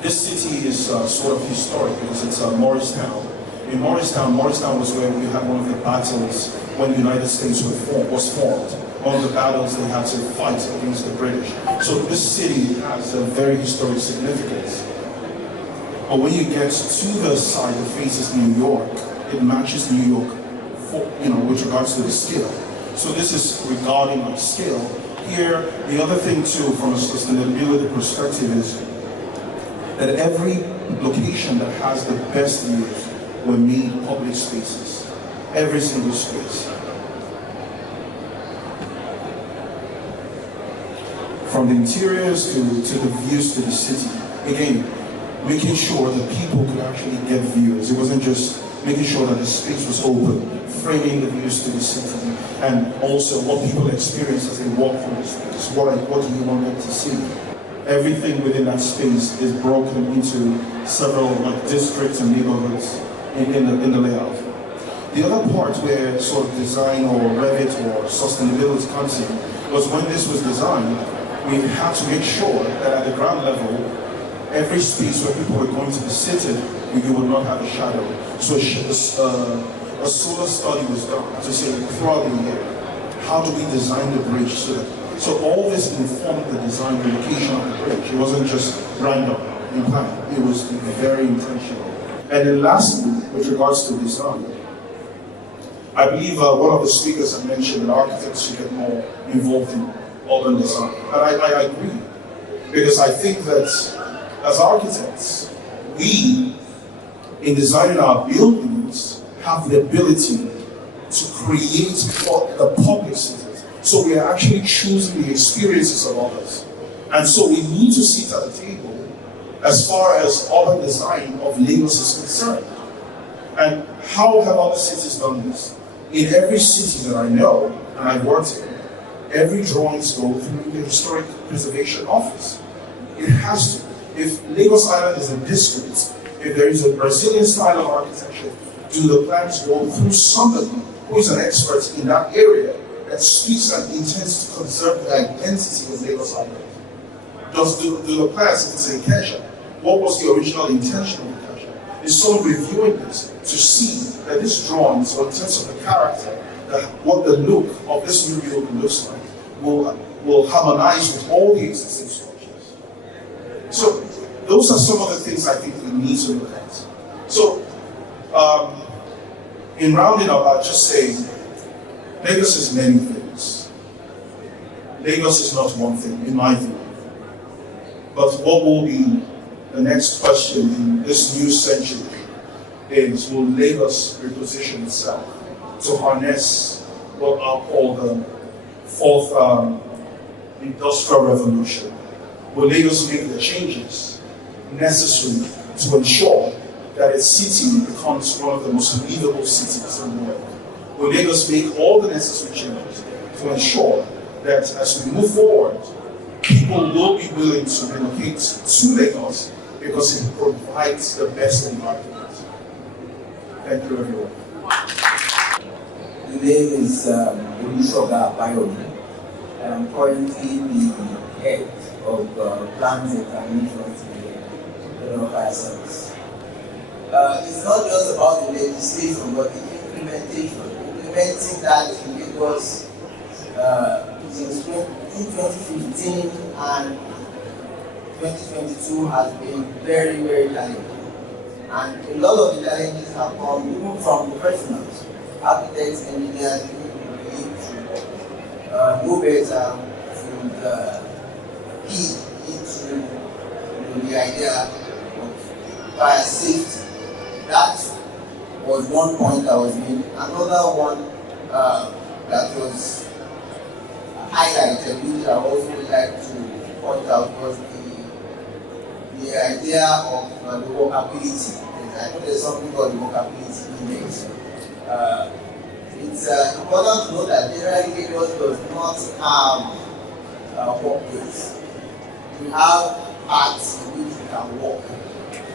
This city is sort of historic because it's Morristown. In Morristown was where we had one of the battles when the United States was formed. One of the battles they had to fight against the British. So this city has a very historic significance. But when you get to the side that faces New York, it matches New York, with regards to the scale. So this is regarding our scale. Here, the other thing too, from a sustainability perspective, is that every location that has the best views were made public spaces. Every single space. From the interiors to the views to the city. Again, making sure that people could actually get views. It wasn't just making sure that the space was open, framing the views to the city, and also what people experience as they walk through the space. What do you want them to see? Everything within that space is broken into several districts and neighborhoods in the layout. The other part where sort of design or Revit or sustainability comes in was when this was designed, we had to make sure that at the ground level, every space where people were going to be seated, you would not have a shadow. So a solar study was done to say throughout the year, how do we design the bridge so all this informed the design, the location of the bridge. It wasn't just random in plan. It was very intentional. And then lastly, with regards to design, I believe one of the speakers had mentioned that architects should get more involved in urban design. And I agree, because I think that as architects, we, in designing our buildings, have the ability to create the public cities. So we are actually choosing the experiences of others. And so we need to sit at the table as far as urban design of Lagos is concerned. And how have other cities done this? In every city that I know, and I've worked in, every drawings go through the Historic Preservation Office. It has to. If Lagos Island is a district, if there is a Brazilian style of architecture, do the plans go through somebody who is an expert in that area that speaks and intends to conserve the identity of Lagos Island? Do the plans, if it's a Kesha, what was the original intention of the Kesha? Is someone reviewing this to see that this drawings, or in terms of the character, that what the look of this new building looks like, will harmonize with all the existing structures? So those are some of the things I think we need to look at. So in rounding up, I'll just say Lagos is many things. Lagos is not one thing, in my view. But what will be the next question in this new century is, will Lagos reposition itself to harness what I'll call the fourth industrial revolution? Will Lagos make the changes necessary to ensure that its city becomes one of the most livable cities in the world? Will Lagos make all the necessary changes to ensure that as we move forward, people will be willing to relocate to Lagos because it provides the best environment? Thank you, everyone. The name is Wilshere, and I'm currently the head of plans and financials in the Federal Fire Service. It's not just about the legislation, but the implementation. Implementing that in Lagos since 2015 and 2022 has been very, very challenging. And a lot of the challenges have come even from professionals, architects, engineers, no better to key into the idea of fire safety. That was one point that was made. Another one that was highlighted, which I also would like to point out, was the idea of the workability. I know there's something called the workability index. It's important to know that generally Lagos does not have walkways. We have paths in which we can walk.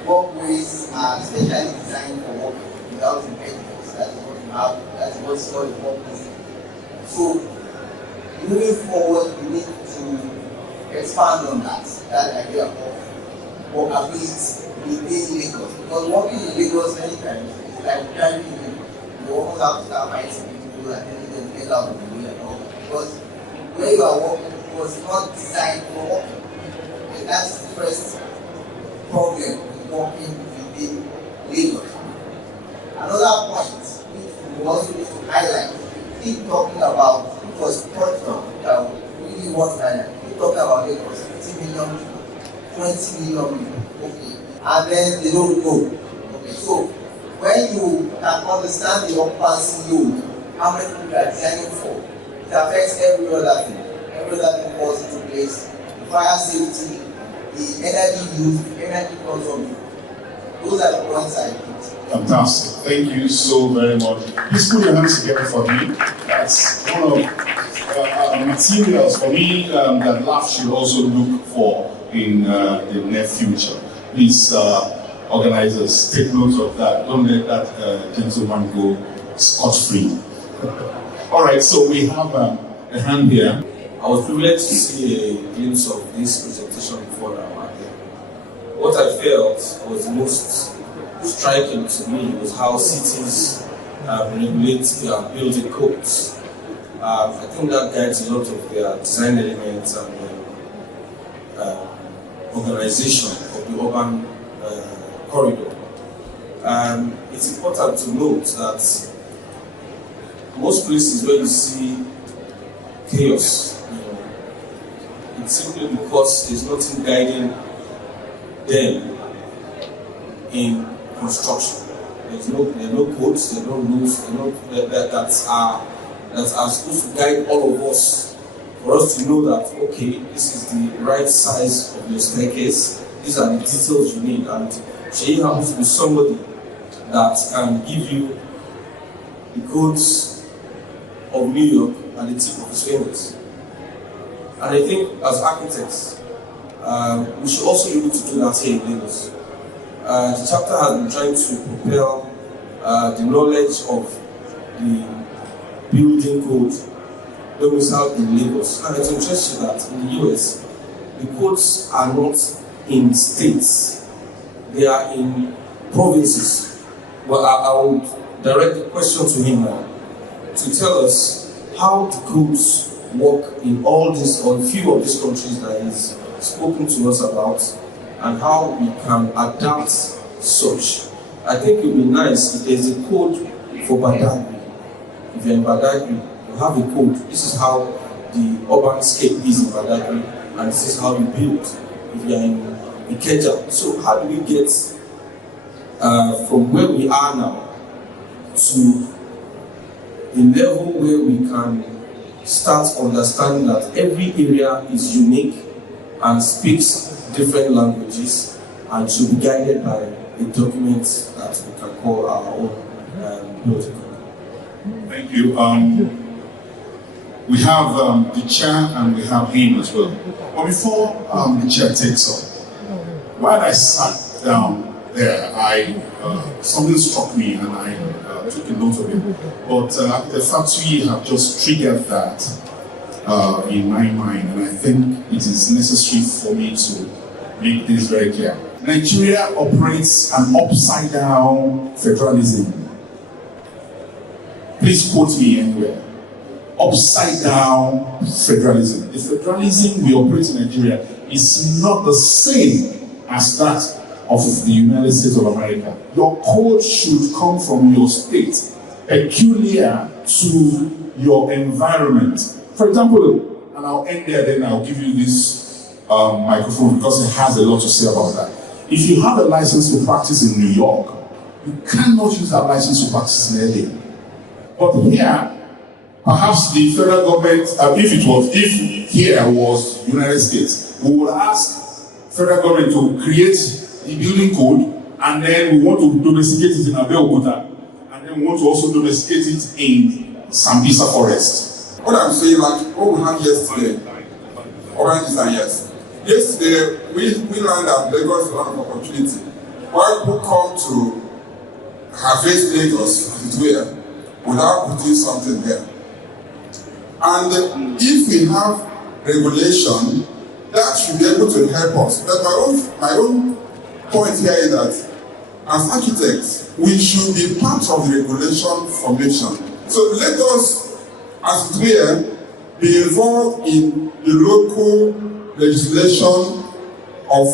Walkways are specially designed for walking without impediments. That is what we have. That is what's called the walkway. So, moving forward, we need to expand on that idea of walkability within Lagos. Because walking in Lagos many times is like driving in. You almost have to start fighting people and then get out of the way and all. Because where you are walking was not designed for walking. And that's the first problem with walking within Lagos. Another point which we also need to highlight, we keep talking about, because culture that we really want to highlight, we keep talking about Lagos, 50 million people, 20 million people, okay, and then they don't know. Okay, so when you can understand the occupancy load, how many people you are designing for, it affects every other thing. Every other thing falls into place. The fire safety, the energy use, the energy consumption. Those are the points I picked. Fantastic. Thank you so very much. Please put your hands together for me. That's one of materials for me that LAF should also look for in the near future. Please, organizers, take note of that. Don't let that gentleman go scot-free. All right, so we have a hand here. I was privileged to see a glimpse of this presentation before now. What I felt was most striking to me was how cities regulate their building codes. I think that guides a lot of their design elements and organization of the urban corridor. It's important to note that most places where you see chaos, it's simply because there's nothing guiding them in construction. There are no codes, there are no rules, that are supposed to guide all of us, for us to know that, okay, this is the right size of your staircase, these are the details you need, and Sheyi happens to be somebody that can give you the codes of New York at the tip of his fingers. And I think as architects, we should also be able to do that here in Lagos. The chapter has been trying to propel the knowledge of the building code domiciled in Lagos. And it's interesting that in the US, the codes are not in states, they are in provinces. Well, I would direct the question to him now to tell us how the codes work in all these, or a few of these countries that he's spoken to us about, and how we can adapt such. I think it would be nice if there's a code for Badagry. If you're in Badagry, you have a code. This is how the urban scape is in Badagry, and this is how we build if you are in Ikeja. So how do we get from where we are now to a level where we can start understanding that every area is unique and speaks different languages and should be guided by a document that we can call our own protocol. Thank you. We have the chair and we have him as well. But before the chair takes up, while I sat down there, something struck me and I took a note of it. But the fact you have just triggered that in my mind, and I think it is necessary for me to make this very clear. Nigeria operates an upside-down federalism. Please quote me anywhere. Upside-down federalism. The federalism we operate in Nigeria is not the same as that of the United States of America. Your code should come from your state, peculiar to your environment. For example, and I'll end there, then I'll give you this microphone because it has a lot to say about that. If you have a license to practice in New York, you cannot use that license to practice in LA. But here, perhaps the federal government, if here was United States, we would ask federal government to create the building code, and then we want to domesticate it in Abeokuta, and then we want to also domesticate it in Sambisa Forest. What I'm saying, like what we had yesterday, orange is and yes. Yesterday, we learned that Lagos is a lot of opportunity. Why people come to harvest Lagos, as it were, without putting something there. And if we have regulation, that should be able to help us. But my own point here is that as architects, we should be part of the regulation formation. So let us, as it were, be involved in the local legislation of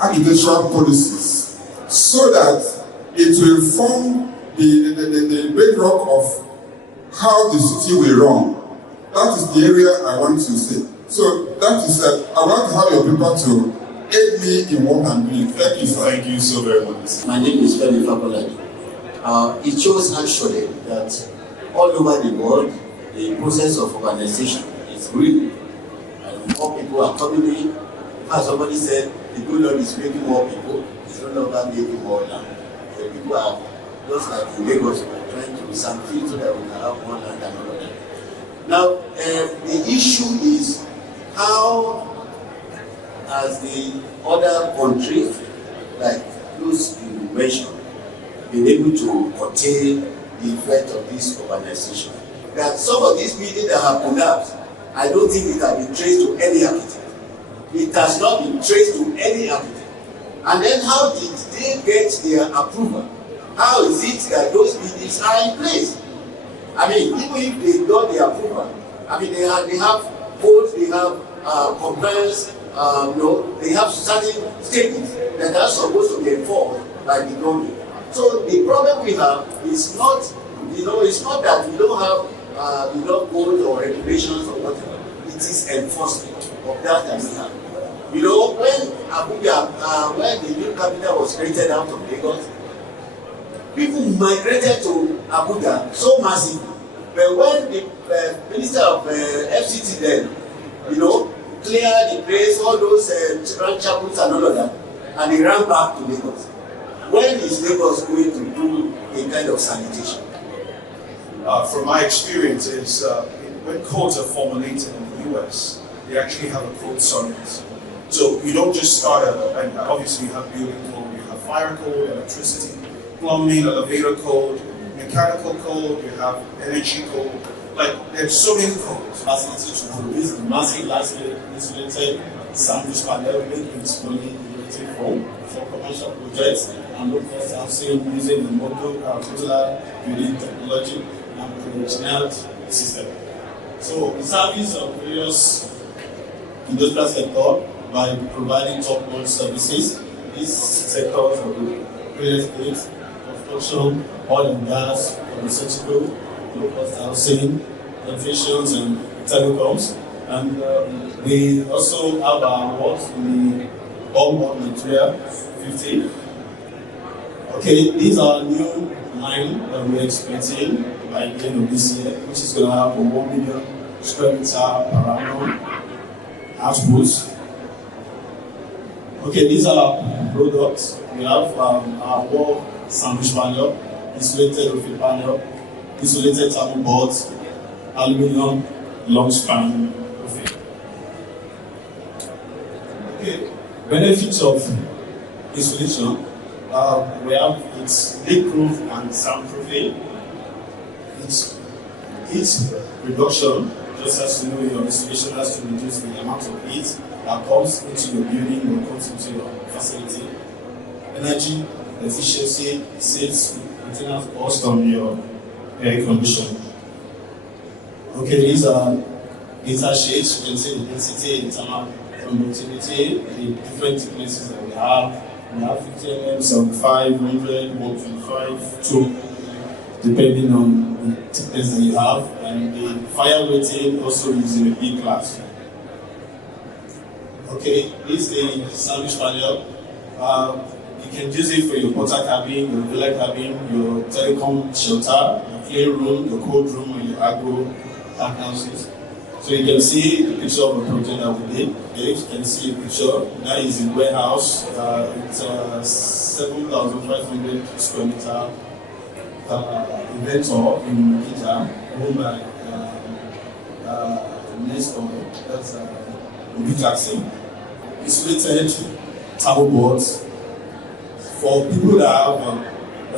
architectural policies so that it will form the bedrock of how the city will run. That is the area I want to say. So that is that I want to have your people to aid me in what I'm doing. Thank you, sir. Thank you so very much. My name is Femi Fakoladi. It shows actually that all over the world, the process of urbanization is real. And more people are coming in. As somebody said, the good Lord is making more people. It's no longer making more land. So people are just like in Lagos, we're trying to sample so that we can have more land and all of that. Now, the issue is how, as the other countries, like those you mentioned, been able to contain the effect of this urbanization. That some of these buildings that have collapsed, I don't think it has been traced to any architect. It has not been traced to any architect. And then how did they get their approval? How is it that those buildings are in place? I mean, even if they got the approval, I mean, they have codes, they have compliance, they have certain statements that are supposed to be enforced by the government. So the problem we have is not, it's not that we don't have codes or regulations or whatever. It is enforcement of that we have. When Abuja, when the new capital was created out of Lagos, people migrated to Abuja so massively. But when the Minister of FCT then, cleared the place, all those children chapels and all of that, and they ran back to Lagos. When is Lagos going to do a kind of sanitation? From my experiences, when codes are formulated in the US, they actually have a code summit. So you don't just start and obviously you have building code, you have fire code, electricity, plumbing, elevator code, mechanical code, you have energy code. Like, there's so many codes. Facility to produce the massive large-scale insulated sandwich panel made with polyurethane foam for commercial projects and low-cost housing using the modular building technology and pre-engineered system. So, the service of various industrial sector by providing top-notch services. These sectors are real estate, construction, oil and gas, pharmaceutical, low-cost housing, communications and telecoms. And we also have our awards in the All World Nigeria 50. Okay, these are new line that we're expecting by the end of this year, which is going to have a 1 million square meter per annum outputs. Okay, these are products. We have our wall sandwich panel, insulated roofing panel, insulated thermal boards, aluminum long span roofing. Okay, benefits of insulation. We have its leak-proof and soundproofing. It's heat reduction, just as you know, your insulation has to reduce the amount of heat that comes into your building or comes into your facility. Energy efficiency saves maintenance cost on your air conditioning. Okay, these are data shades. You can see the density, the thermal conductivity, the different thicknesses that we have. We have 50 mm, 75, 100, 125, 2, depending on the thickness that you have. And the fire rating also is in a B class. Okay, this is the sandwich panel. You can use it for your porter cabin, your villa cabin, your telecom shelter, your clean room, your cold room, and your agro houses. So you can see the picture of a project that we did. Okay, you can see a picture. That is a warehouse. It's 7,500 square meter event hall in Kita, owned by next door. That's a big taxi. Insulated thermal boards. For people that have a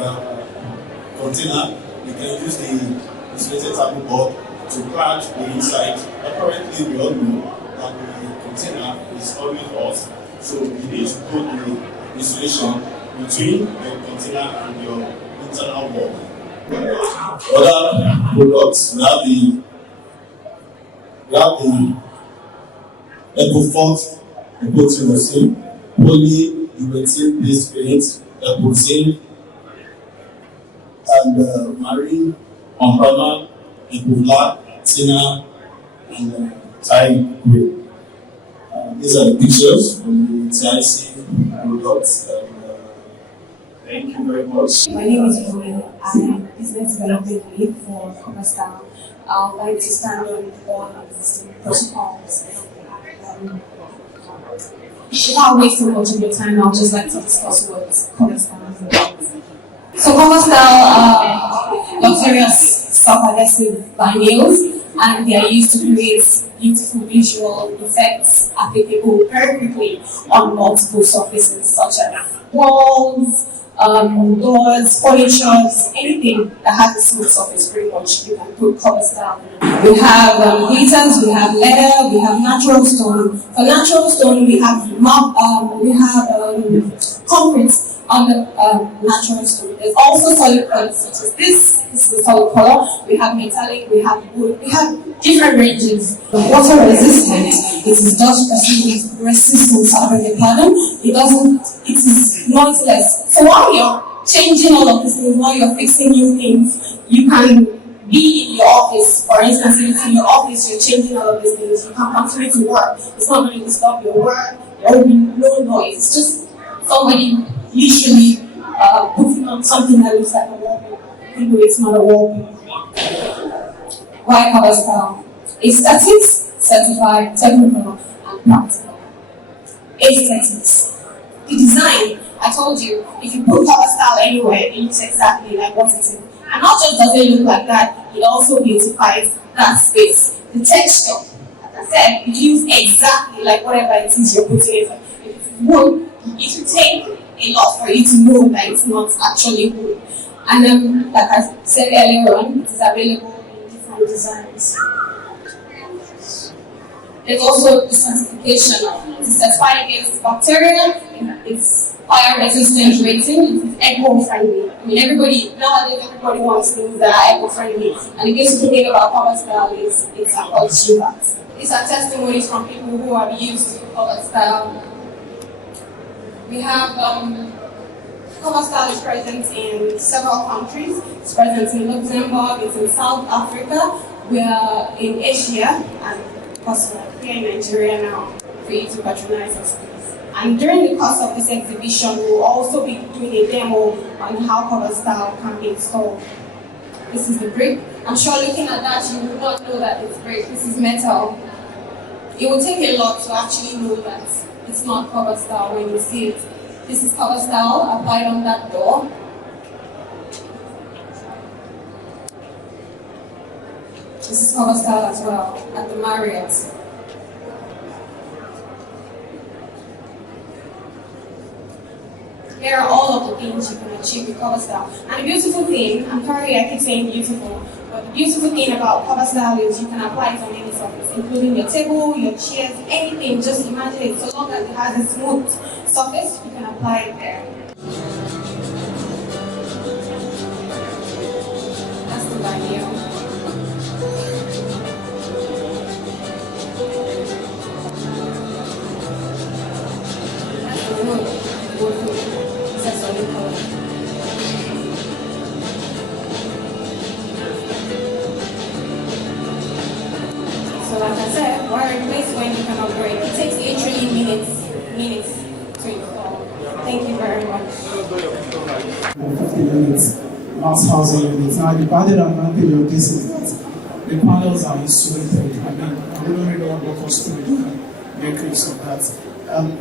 container, you can use the insulated thermal board to plug the inside. Apparently, we all know that the container is always hot, so you need to put the insulation between the container and your internal wall. Other products, we have the EcoFort, EcoTinosin, polyurethane based paint, EcoZine, and marine umbrella, EcoBlack, Tina, and Thai Grey. These are the pictures from the TIC products. Thank you very much. My name is Will. I am business development lead for Coursework. I would like to stand on all existing protocols. Without wasting much of your time, I would just like to discuss what Coursework is about. So Coursework luxurious self-adhesive vinyls, and they are used to create beautiful visual effects applicable very quickly on multiple surfaces such as walls, doors, furniture, anything that has a smooth surface, pretty much you can put covers down. We have glitters, we have leather, we have natural stone. For natural stone, we have concrete on the natural stone. There's also solid colors such as this. This is a solid color. We have metallic, we have wood, we have different ranges. Water resistant. It is dust resistant, I beg your pardon. It is noiseless. So while you're changing all of these things, while you're fixing new things, you can be in your office. For instance, if it's in your office, you're changing all of these things, you can continue to work. It's not going to disturb your work, there will be no noise. It's just somebody literally putting on something that looks like a wallpaper, even though it's not a wallpaper. Why Coursework? Aesthetics, certified, technical, and practical. Aesthetics. The design, I told you, if you put Coursework anywhere, it looks exactly like what it is. And not just does it look like that, it also beautifies that space. The texture, as I said, it looks exactly like whatever it is you're putting it on. If it's wood, it will take a lot for you to know that it's not actually wood. And like I said earlier on, it is available in different designs. There's also the certification. It is certified against bacteria, it's fire resistant rating, it is eco-friendly. I mean, nowadays everybody wants things that are eco-friendly. And the beautiful thing about Coursework is it's about that. These are testimonies from people who have used Coursework. We have Coursework is present in several countries. It's present in Luxembourg, it's in South Africa, We are in Asia and Coursework here in Nigeria now for you to patronize us. And during the course of this exhibition, we'll also be doing a demo on how cover style can be installed. This is the brick. I'm sure looking at that, you will not know that it's brick. This is metal. It will take a lot to actually know that it's not cover style when you see it. This is cover style applied on that door. This is cover style as well at the Marriott. Here are all of the things you can achieve with cover style. And the beautiful thing, I'm sorry I keep saying beautiful, but the beautiful thing about cover style is you can apply it on any surface, including your table, your chairs, anything. Just imagine it. So long as it has a smooth surface, you can apply it there. That's the idea. That's the wood. That's what we call it. So like I said, wire in place when you can upgrade. It takes literally minutes to install. Thank you very much. 50 units, mass housing units. Now the added advantage of this is that the panels are insulated. I mean, I don't really want to walk us through the metrics of that.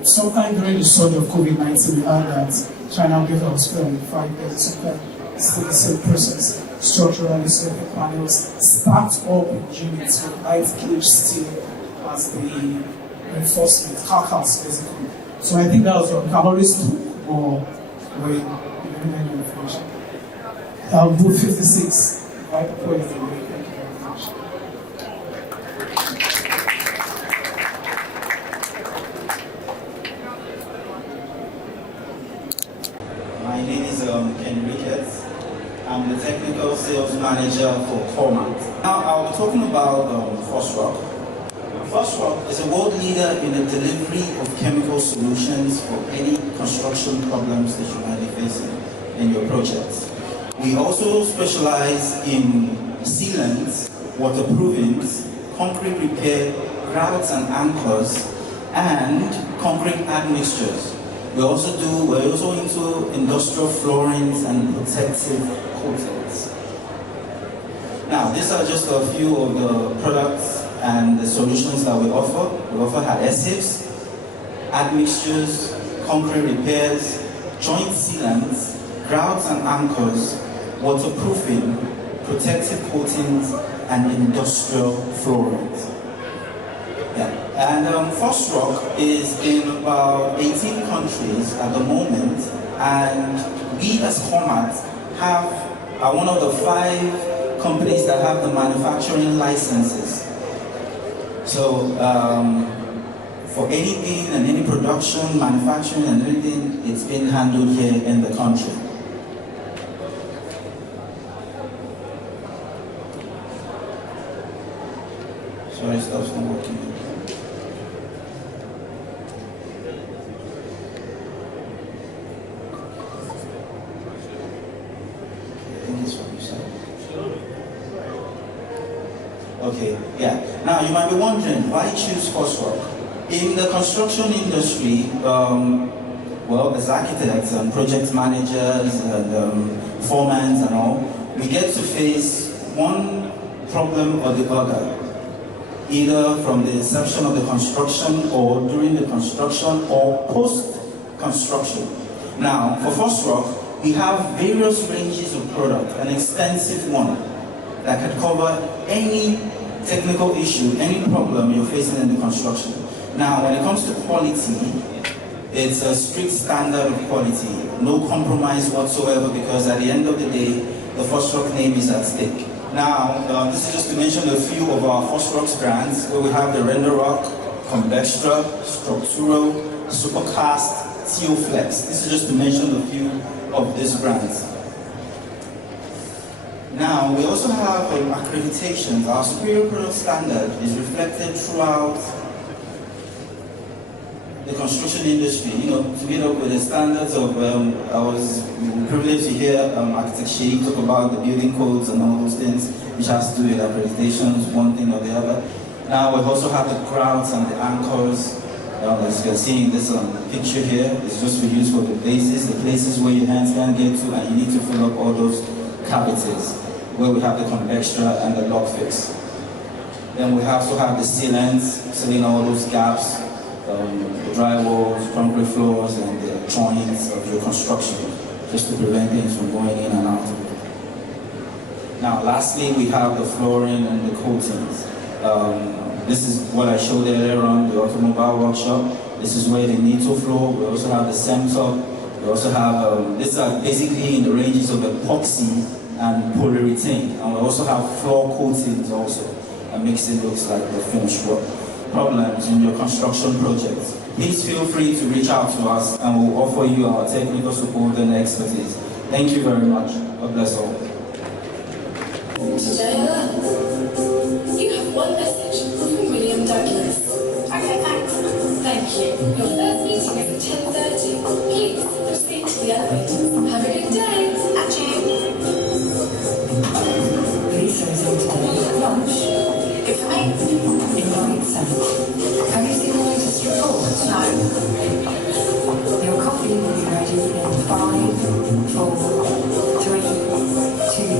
Sometime during the surge of COVID-19, we heard that China gave us 5 days. Sometimes it's still the same process. Structurally insulated panels stacked up units with light gauge steel as the reinforcement, carcass basically. So I think that was your calories or when any information. Booth 56, right before the way. Thank you very much. My name is Ken Ricketts. I'm the technical sales manager for Coursework. Now I'll be talking about Coursework. Coursework is a world leader in the delivery of chemical solutions for any construction problems that you might be facing in your projects. We also specialize in sealants, waterproofings, concrete repair, grouts and anchors, and concrete admixtures. We're also into industrial floorings and protective coatings. Now, these are just a few of the products and the solutions that we offer. We offer adhesives, admixtures, concrete repairs, joint sealants, grouts and anchors, waterproofing, protective coatings, and industrial floorings. And Coursework is in about 18 countries at the moment, and we as Coursework are one of the 5 companies that have the manufacturing licenses. So for anything and any production, manufacturing and anything, it's been handled here in the country. Sorry, stuff's not working. Okay, yeah. Now you might be wondering, why choose Coursework? In the construction industry, well, as architects and project managers and foremans and all, we get to face one problem or the other, either from the inception of the construction or during the construction or post-construction. Now, for Coursework, we have various ranges of product, an extensive one that can cover any technical issue, any problem you're facing in the construction. Now, when it comes to quality, it's a strict standard of quality, no compromise whatsoever, because at the end of the day, the Coursework name is at stake. Now, this is just to mention a few of our Coursework brands, where we have the Render Rock, Convextra, Structuro, Supercast, Teoflex. This is just to mention a few of these brands. Now, we also have accreditations. Our superior product standard is reflected throughout the construction industry, to meet up with the standards of, I was privileged to hear Architect Sheikh talk about the building codes and all those things. which has to do with accreditations, one thing or the other. Now we also have the grounds and the anchors. As you can see in this picture here, it's just for use for the bases, the places where your hands can get to, and you need to fill up all those cavities, where we have the convextra and the lock fix. Then we also have the sealants, sealing all those gaps, the drywalls, concrete floors, and the joints of your construction, just to prevent things from going in and out. Now, lastly, we have the flooring and the coatings. This is what I showed earlier on, the automobile workshop. This is where the nitro floor. We also have the cemtop. We also have, these are basically in the ranges of epoxy and polyurethane. And we also have floor coatings also, that makes it look like the finished work. Problems in your construction projects, please feel free to reach out to us and we'll offer you our technical support and expertise. Thank you very much. God bless all. Today I learned you have one message from William Douglas. Okay, thanks. Thank you. Your first meeting is at 10:30. Please proceed to the elevator. Have a good day. Adieu. Please resume today. Lunch. Good for me. Invite sent. Have you seen the latest report? No. Your coffee will be ready in 5, 4, 3, 2,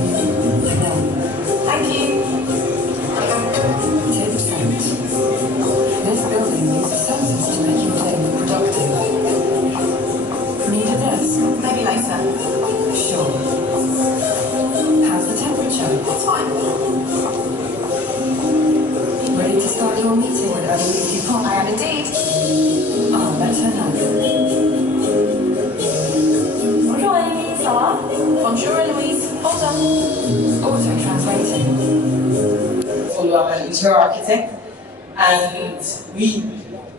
1. Thank you. Tip sent. This building uses sensors to make your day more productive. Need a desk? Maybe later. Sure. How's the temperature? It's fine. Ready to start your meeting with Araye Dupont? I am indeed. Oh, let her know. Bonjour Amy, ça va? Bonjour Louise. Hold on. Auto translating. I'm an interior architect, and we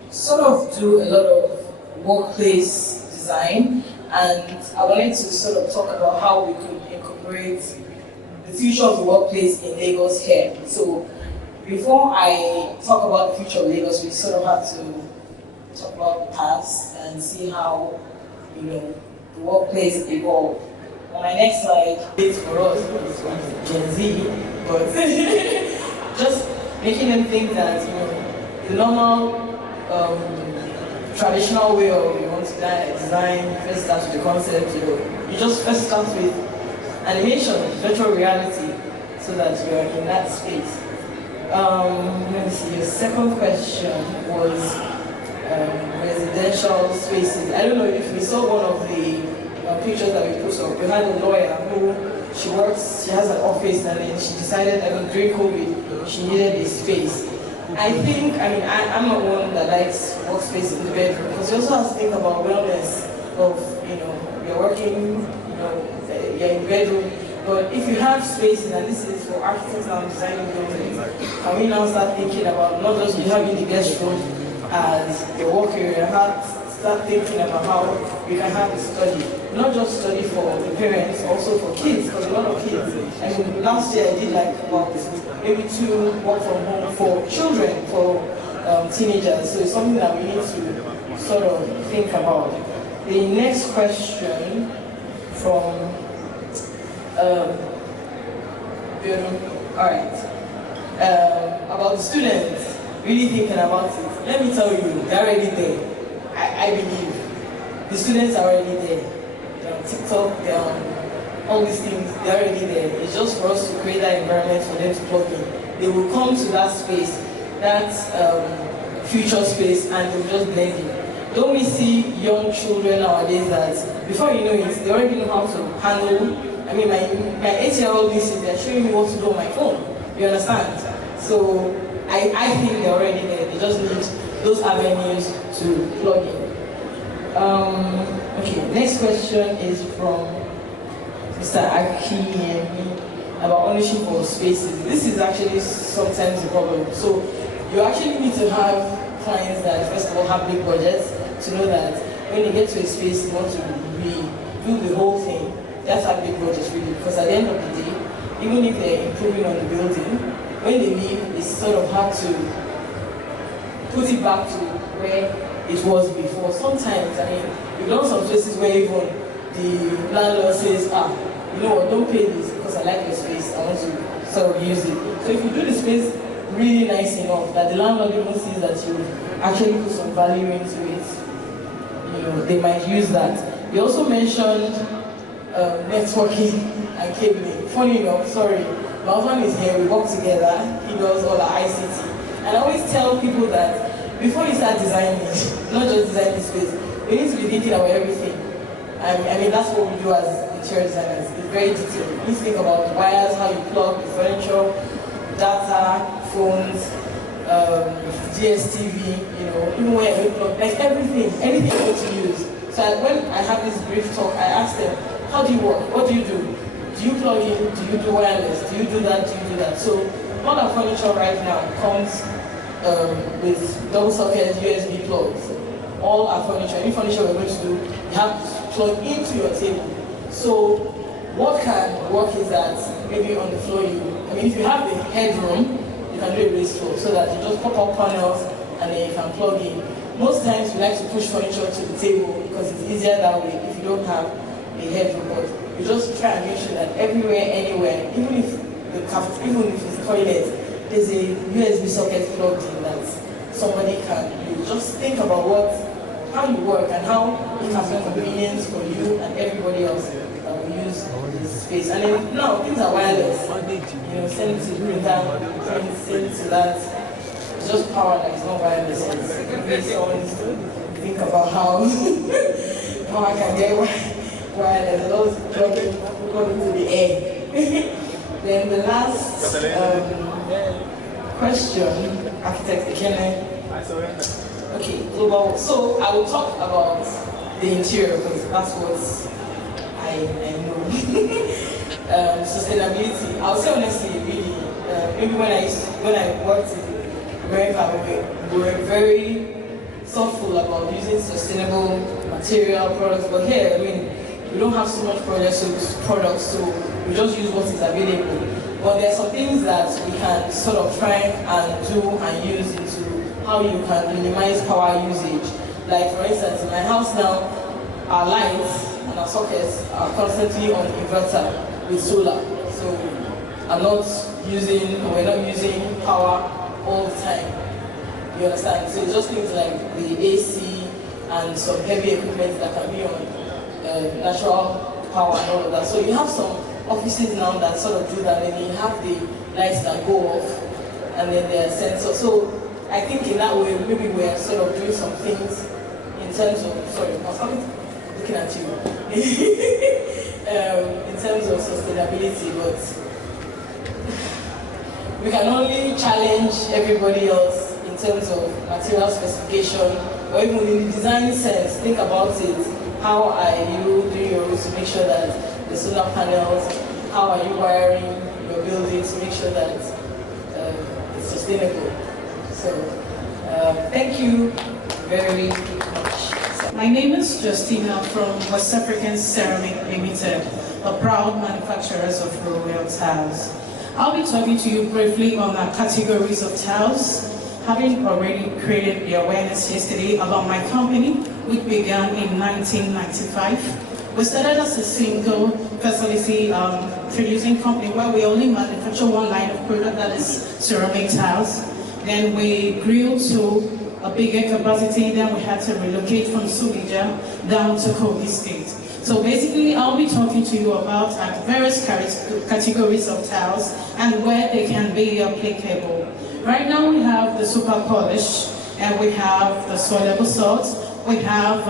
sort of do a lot of workplace design, and I wanted to sort of talk about how we could incorporate the future of the workplace in Lagos here. So before I talk about the future of Lagos, we sort of have to talk about the past and see how, you know, the workplace evolved. On my next slide, it's for us, it's Gen Z, but just making them think that, you know, the normal traditional way of you want to design first starts with the concept, you know, you just first start with animation, virtual reality, so that you're in that space. Let me see, your second question was residential spaces. I don't know if you saw one of the pictures that we put up. We had a lawyer who, she has an office, and then she decided that during COVID, she needed a space. I'm not one that likes workspace in the bedroom, because you also have to think about wellness of, you know, you're working, you know, you're in the bedroom. But if you have spaces, and this is for architects and designing buildings, can we now start thinking about not just you having the guest room as your work area, start thinking about how we can have a study, not just study for the parents, also for kids, because a lot of kids. I mean, last year I did like about maybe 2 work from home for children, for teenagers. So it's something that we need to sort of think about. The next question from about the students really thinking about it. Let me tell you, they're already there. I believe the students are already there. They're on TikTok, they're on all these things, they're already there. It's just for us to create that environment for them to plug in. They will come to that space, that future space, and they'll just blend in. Don't we see young children nowadays that before you know it, they already know how to handle. I mean, my 8-year-old niece, they're showing me what to do on my phone. You understand? So I think they're already there. They just need those avenues to plug in. Okay, next question is from Mr. Akiyemi about ownership of spaces. This is actually sometimes a problem. So you actually need to have clients that first of all have big budgets to know that when they get to a space they want to redo the whole thing. That's how big budgets really, because at the end of the day, even if they're improving on the building, when they leave, it's sort of hard to put it back to where it was before. Sometimes, I mean, we've done some places where even the landlord says, you know what, don't pay this because I like your space, I want to sort of use it. So if you do the space really nice enough that the landlord even sees that you actually put some value into it, they might use that. You also mentioned networking and cabling. Funny enough, sorry, my husband is here, we work together, he does all our ICT. And I always tell people that before you start designing, not just design the space, you need to be thinking about everything. I mean, that's what we do as interior designers. It's very detailed. You need to think about the wires, how you plug the furniture, data, phones, DSTV, even where you plug, like everything you want to use. So when I have this brief talk, I ask them, how do you work? What do you do? Do you plug in? Do you do wireless? Do you do that? Do you do that? So all our furniture right now comes with double socket USB plugs. All our furniture, any furniture we're going to do, you have to plug into your table. So what can work is that maybe on the floor if you have the headroom, you can do a raised floor so that you just pop up panels and then you can plug in. Most times we like to push furniture to the table because it's easier that way if you don't have a headroom. But you just try and make sure that everywhere, anywhere, even if it's toilet, there's a USB socket plugged in that somebody can use. Just think about how you work and how it has been convenience for you and everybody else that will use this space. And then now things are wireless. Send it to the printer, send it to that. It's just power that is not wireless. Maybe someone needs to think about how I can get wireless. Those plug into the air. Then the last question, architect Ekene. Okay, global. So I will talk about the interior because that's what I know. Sustainability. I'll say honestly, really, maybe when I worked in America, we were very thoughtful about using sustainable material products. But here, we don't have so much products, so we just use what is available. But there are some things that we can sort of try and do and use into how you can minimize power usage. Like for instance, in my house now, our lights and our sockets are constantly on inverter with solar. So we're not using power all the time. You understand? So it's just things like the AC and some heavy equipment that can be on natural power and all of that. So you have some offices now that sort of do that, and you have the lights that go off, and then there are sensors. So I think in that way, maybe we're sort of doing some things in terms of, sorry, I was looking at you, in terms of sustainability, but we can only challenge everybody else in terms of material specification, or even in the design sense, think about it. How are you doing your roofs to make sure that the solar panels, how are you wiring your building to make sure that it's sustainable? So, thank you very much. My name is Justina from West African Ceramic Limited, a proud manufacturers of royal tiles. I'll be talking to you briefly on the categories of tiles, having already created the awareness yesterday about my company, which began in 1995. We started as a single facility producing company where we only manufacture one line of product, that is ceramic tiles. Then we grew to a bigger capacity, then we had to relocate from Suleja down to Kogi State. So basically, I'll be talking to you about various categories of tiles and where they can be applicable. Right now we have the super polish, and we have the soilable salt, we have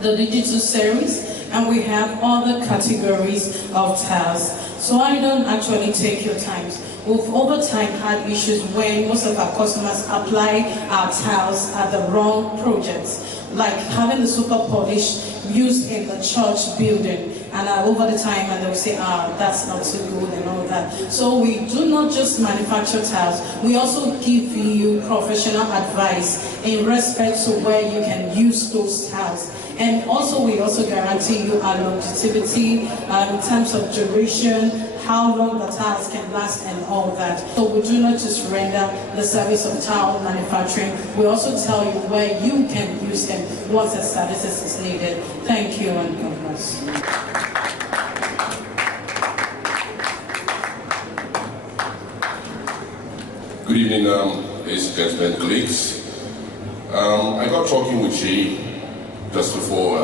the digital series, and we have other categories of tiles. So I don't actually take your time. We've over time had issues when most of our customers apply our tiles at the wrong projects, like having the super polish used in the church building, and over the time, and they'll say, that's not so good and all that. So we do not just manufacture tiles, we also give you professional advice in respect to where you can use those tiles. And also, we also guarantee you our longevity in terms of duration, how long the tiles can last and all that. So we do not just render the service of tile manufacturing, we also tell you where you can use them, what the services is needed. Thank you and God bless. Good evening, ladies and gentlemen, colleagues. I got talking with Jay just before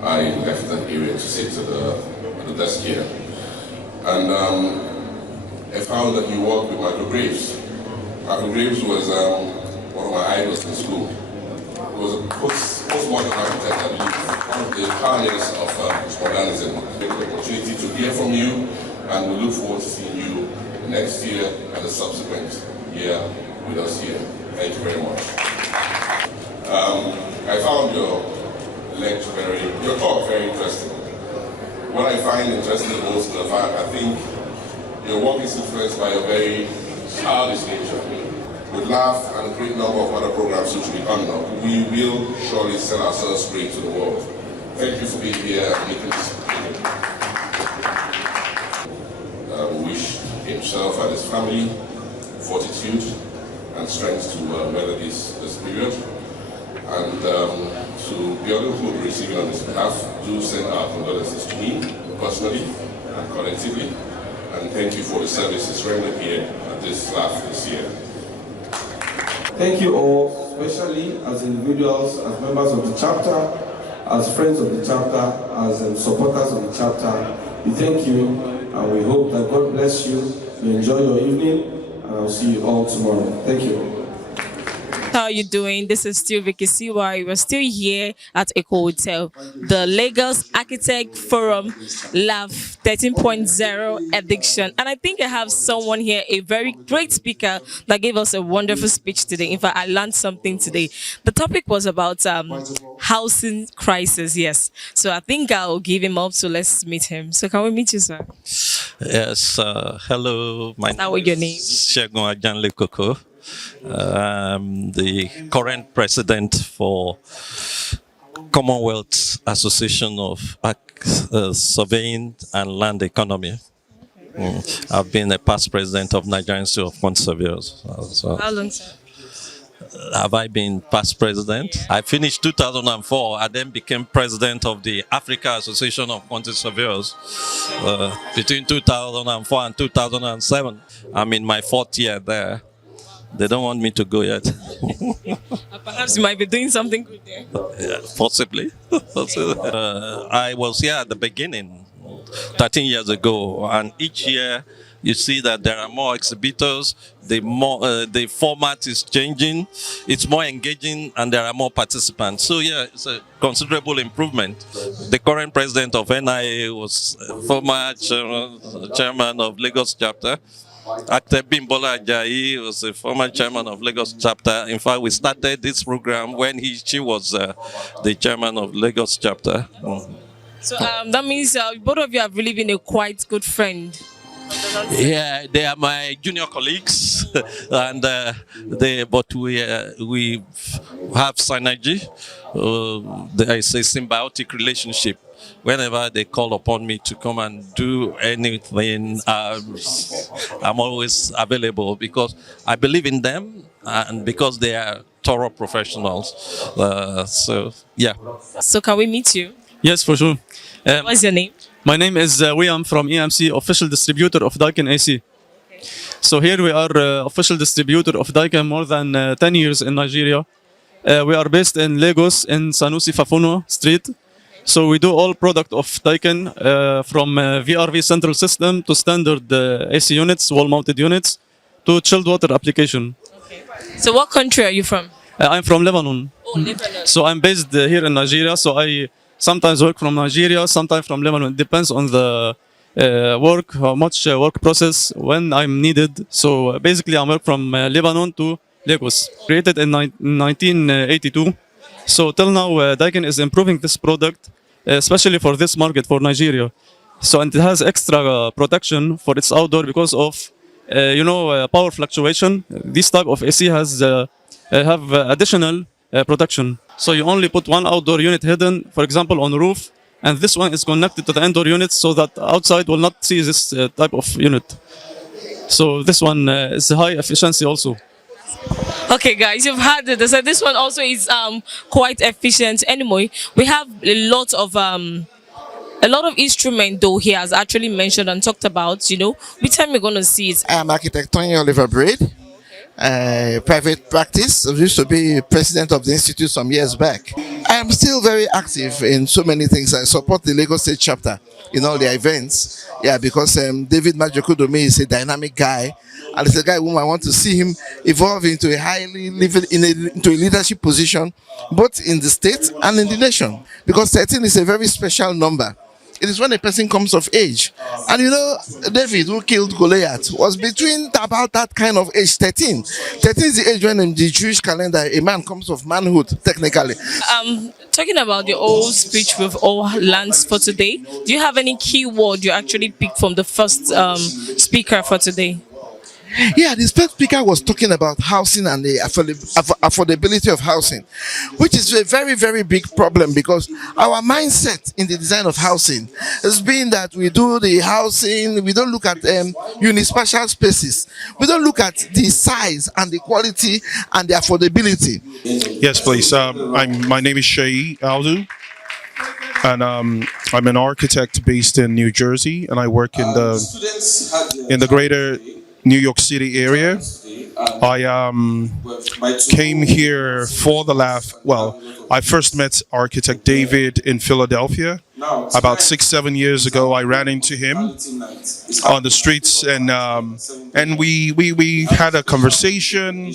I left that area to sit at the desk here. And I found that you worked with Michael Graves. Michael Graves was one of my idols in school. He was a postmodern architect, I believe, one of the pioneers of postmodernism. We had the opportunity to hear from you, and we look forward to seeing you next year and the subsequent year with us here. Thank you very much. I found your talk very interesting. What I find interesting most of I think your work is influenced by a very childish nature. With laugh and a great number of other programs which will be coming up, we will surely sell ourselves straight to the world. Thank you for being here and making this opportunity. We wish himself and his family fortitude and strength to weather this period. And to the other who will be receiving on his behalf, do send our condolences to me personally and collectively. And thank you for the services rendered here at this laugh this year. Thank you all, especially as individuals, as members of the chapter, as friends of the chapter, as supporters of the chapter. We thank you and we hope that God bless you. You enjoy your evening and I'll see you all tomorrow. Thank you. How are you doing? This is still Vicky CY. We're still here at Eco Hotel, the Lagos Architect Forum Lab 13.0 edition. And I think I have someone here, a very great speaker that gave us a wonderful speech today. In fact, I learned something today. The topic was about housing crisis, yes. So I think I'll give him up, so let's meet him. So can we meet you, sir? Yes, hello. My name is your name? Segun Ajanle Koko. I'm the current president for Commonwealth Association of Surveying and Land Economy. I've been a past president of Nigerian Institute of Quantity Surveyors. So how long, sir? Have I been past president? Yeah. I finished 2004. I then became president of the Africa Association of Quantity Surveyors between 2004 and 2007. I'm in my 4th year there. They don't want me to go yet. Perhaps you might be doing something good there. Yeah, possibly. I was here at the beginning, 13 years ago, and each year you see that there are more exhibitors, the format is changing, it's more engaging, and there are more participants. So yeah, it's a considerable improvement. The current president of NIA was former chairman of Lagos chapter. Actor Bimbola Ajayi was a former chairman of Lagos chapter. In fact, we started this program when she was the chairman of Lagos chapter. So that means both of you have really been a quite good friend. Yeah, they are my junior colleagues, and but we have synergy. There is a symbiotic relationship. Whenever they call upon me to come and do anything, I'm always available because I believe in them and because they are thorough professionals. So, yeah. So can we meet you? Yes, for sure. What's your name? My name is William from EMC, official distributor of Daikin AC. So here we are official distributor of Daikin more than 10 years in Nigeria. We are based in Lagos in Sanusi Fafuno Street. So we do all product of Daikin from VRV central system to standard AC units, wall-mounted units, to chilled water application. Okay. So what country are you from? I'm from Lebanon. Oh, Lebanon. So I'm based here in Nigeria. So I sometimes work from Nigeria, sometimes from Lebanon. It depends on the work, how much work process, when I'm needed. So basically I work from Lebanon to Lagos. Created in 1982. So till now, Daikin is improving this product, especially for this market, for Nigeria. So and it has extra protection for its outdoor because of, power fluctuation. This type of AC has have additional protection. So you only put one outdoor unit hidden, for example, on the roof, and this one is connected to the indoor unit so that outside will not see this type of unit. So this one is high efficiency also. Okay, guys, you've heard it. So this one also is quite efficient. Anyway, we have a lot of a lot of instruments, though, he has actually mentioned and talked about, which time we're going to see it? I am architect Tony Oliver Braid. Private practice. I used to be president of the institute some years back. I am still very active in so many things. I support the Lagos State chapter in all their events. Yeah, because David Majokudomi is a dynamic guy, and it's a guy whom I want to see him evolve into into a leadership position, both in the state and in the nation. Because 13 is a very special number. It is when a person comes of age. And David, who killed Goliath, was between about that kind of age, 13. 13 is the age when in the Jewish calendar, a man comes of manhood, technically. Talking about the whole speech with all lands for today, do you have any key word you actually picked from the first speaker for today? Yeah, the first speaker was talking about housing and the affordability of housing, which is a very, very big problem because our mindset in the design of housing has been that we do the housing, we don't look at unispatial spaces, we don't look at the size and the quality and the affordability. Yes, please. My name is Shay Aldu, and I'm an architect based in New Jersey, and I work in the greater New York City area. I came here for the laugh. Well, I first met architect David in Philadelphia about 6-7 years ago. I ran into him on the streets, and we had a conversation.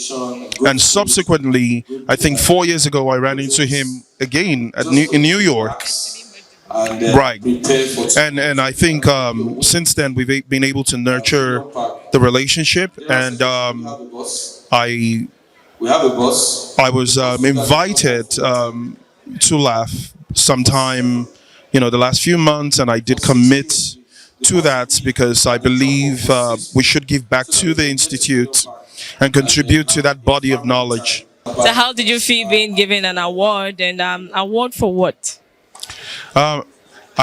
And subsequently, I think 4 years ago, I ran into him again in New York. Right, and I think since then we've been able to nurture the relationship, and I was invited to laugh sometime, the last few months, and I did commit to that because I believe we should give back to the institute and contribute to that body of knowledge. So how did you feel being given an award, and award for what? I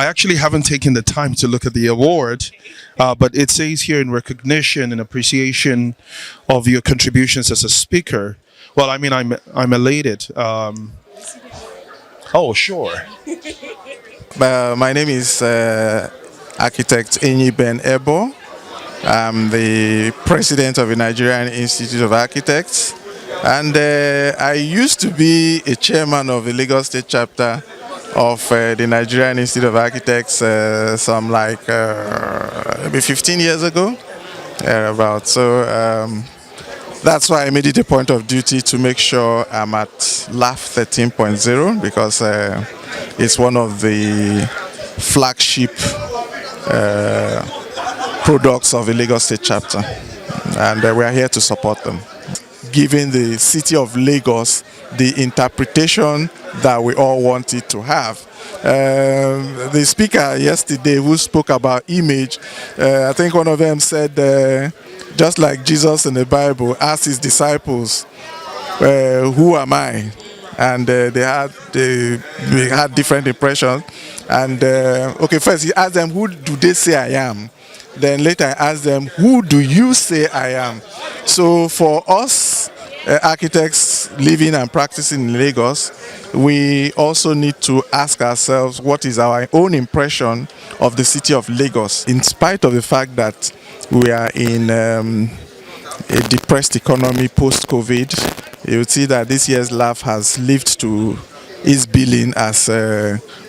actually haven't taken the time to look at the award, but it says here in recognition and appreciation of your contributions as a speaker. Well, I mean, I'm elated. Oh, sure. My name is architect Enyi Ben Ebo. I'm the president of the Nigerian Institute of Architects, and I used to be a chairman of the Lagos State chapter of the Nigerian Institute of Architects some maybe 15 years ago, So that's why I made it a point of duty to make sure I'm at LAF 13.0 because it's one of the flagship products of the Lagos State chapter, and we are here to support them. Giving the city of Lagos the interpretation that we all want it to have. The speaker yesterday who spoke about image, I think one of them said, just like Jesus in the Bible asked his disciples, who am I? And they had different impressions. And first he asked them, who do they say I am? Then later I asked them, who do you say I am? So for us, architects living and practicing in Lagos, we also need to ask ourselves what is our own impression of the city of Lagos, in spite of the fact that we are in a depressed economy post-COVID. You would see that this year's LAF has lived to its billing as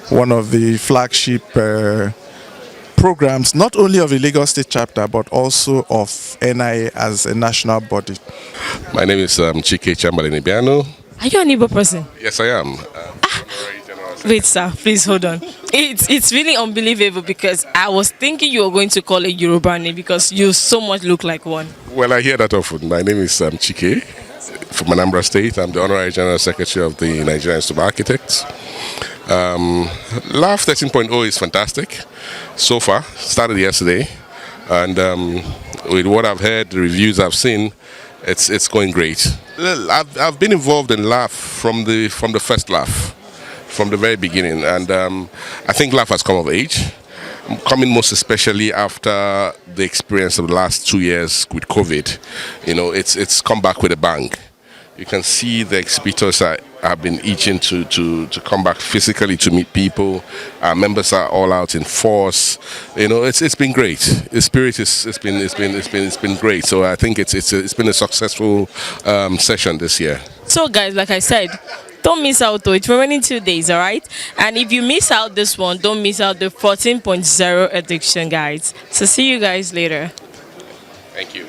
one of the flagship programs, not only of the Lagos State chapter, but also of NIA as a national body. My name is Chike Chamberlain Ibiano. Are you an Igbo person? Yes, I am. Wait, sir, please hold on. It's really unbelievable because I was thinking you were going to call it Yoruba name because you so much look like one. Well, I hear that often. My name is Chike from Anambra State. I'm the Honorary General Secretary of the Nigerian Institute of Architects. LAF 13.0 is fantastic so far. Started yesterday, and with what I've heard, the reviews I've seen, it's going great. I've been involved in LAF from the first LAF, from the very beginning, and I think LAF has come of age. Coming most especially after the experience of the last 2 years with COVID. It's come back with a bang. You can see the exhibitors are have been itching to come back physically to meet people. Our members are all out in force. You know, it's been great. The spirit it's been great. So I think it's been a successful session this year. So guys, like I said, don't miss out though. It's remaining 2 days, all right? And if you miss out this one, don't miss out the 14.0 edition, guys. So see you guys later. Thank you.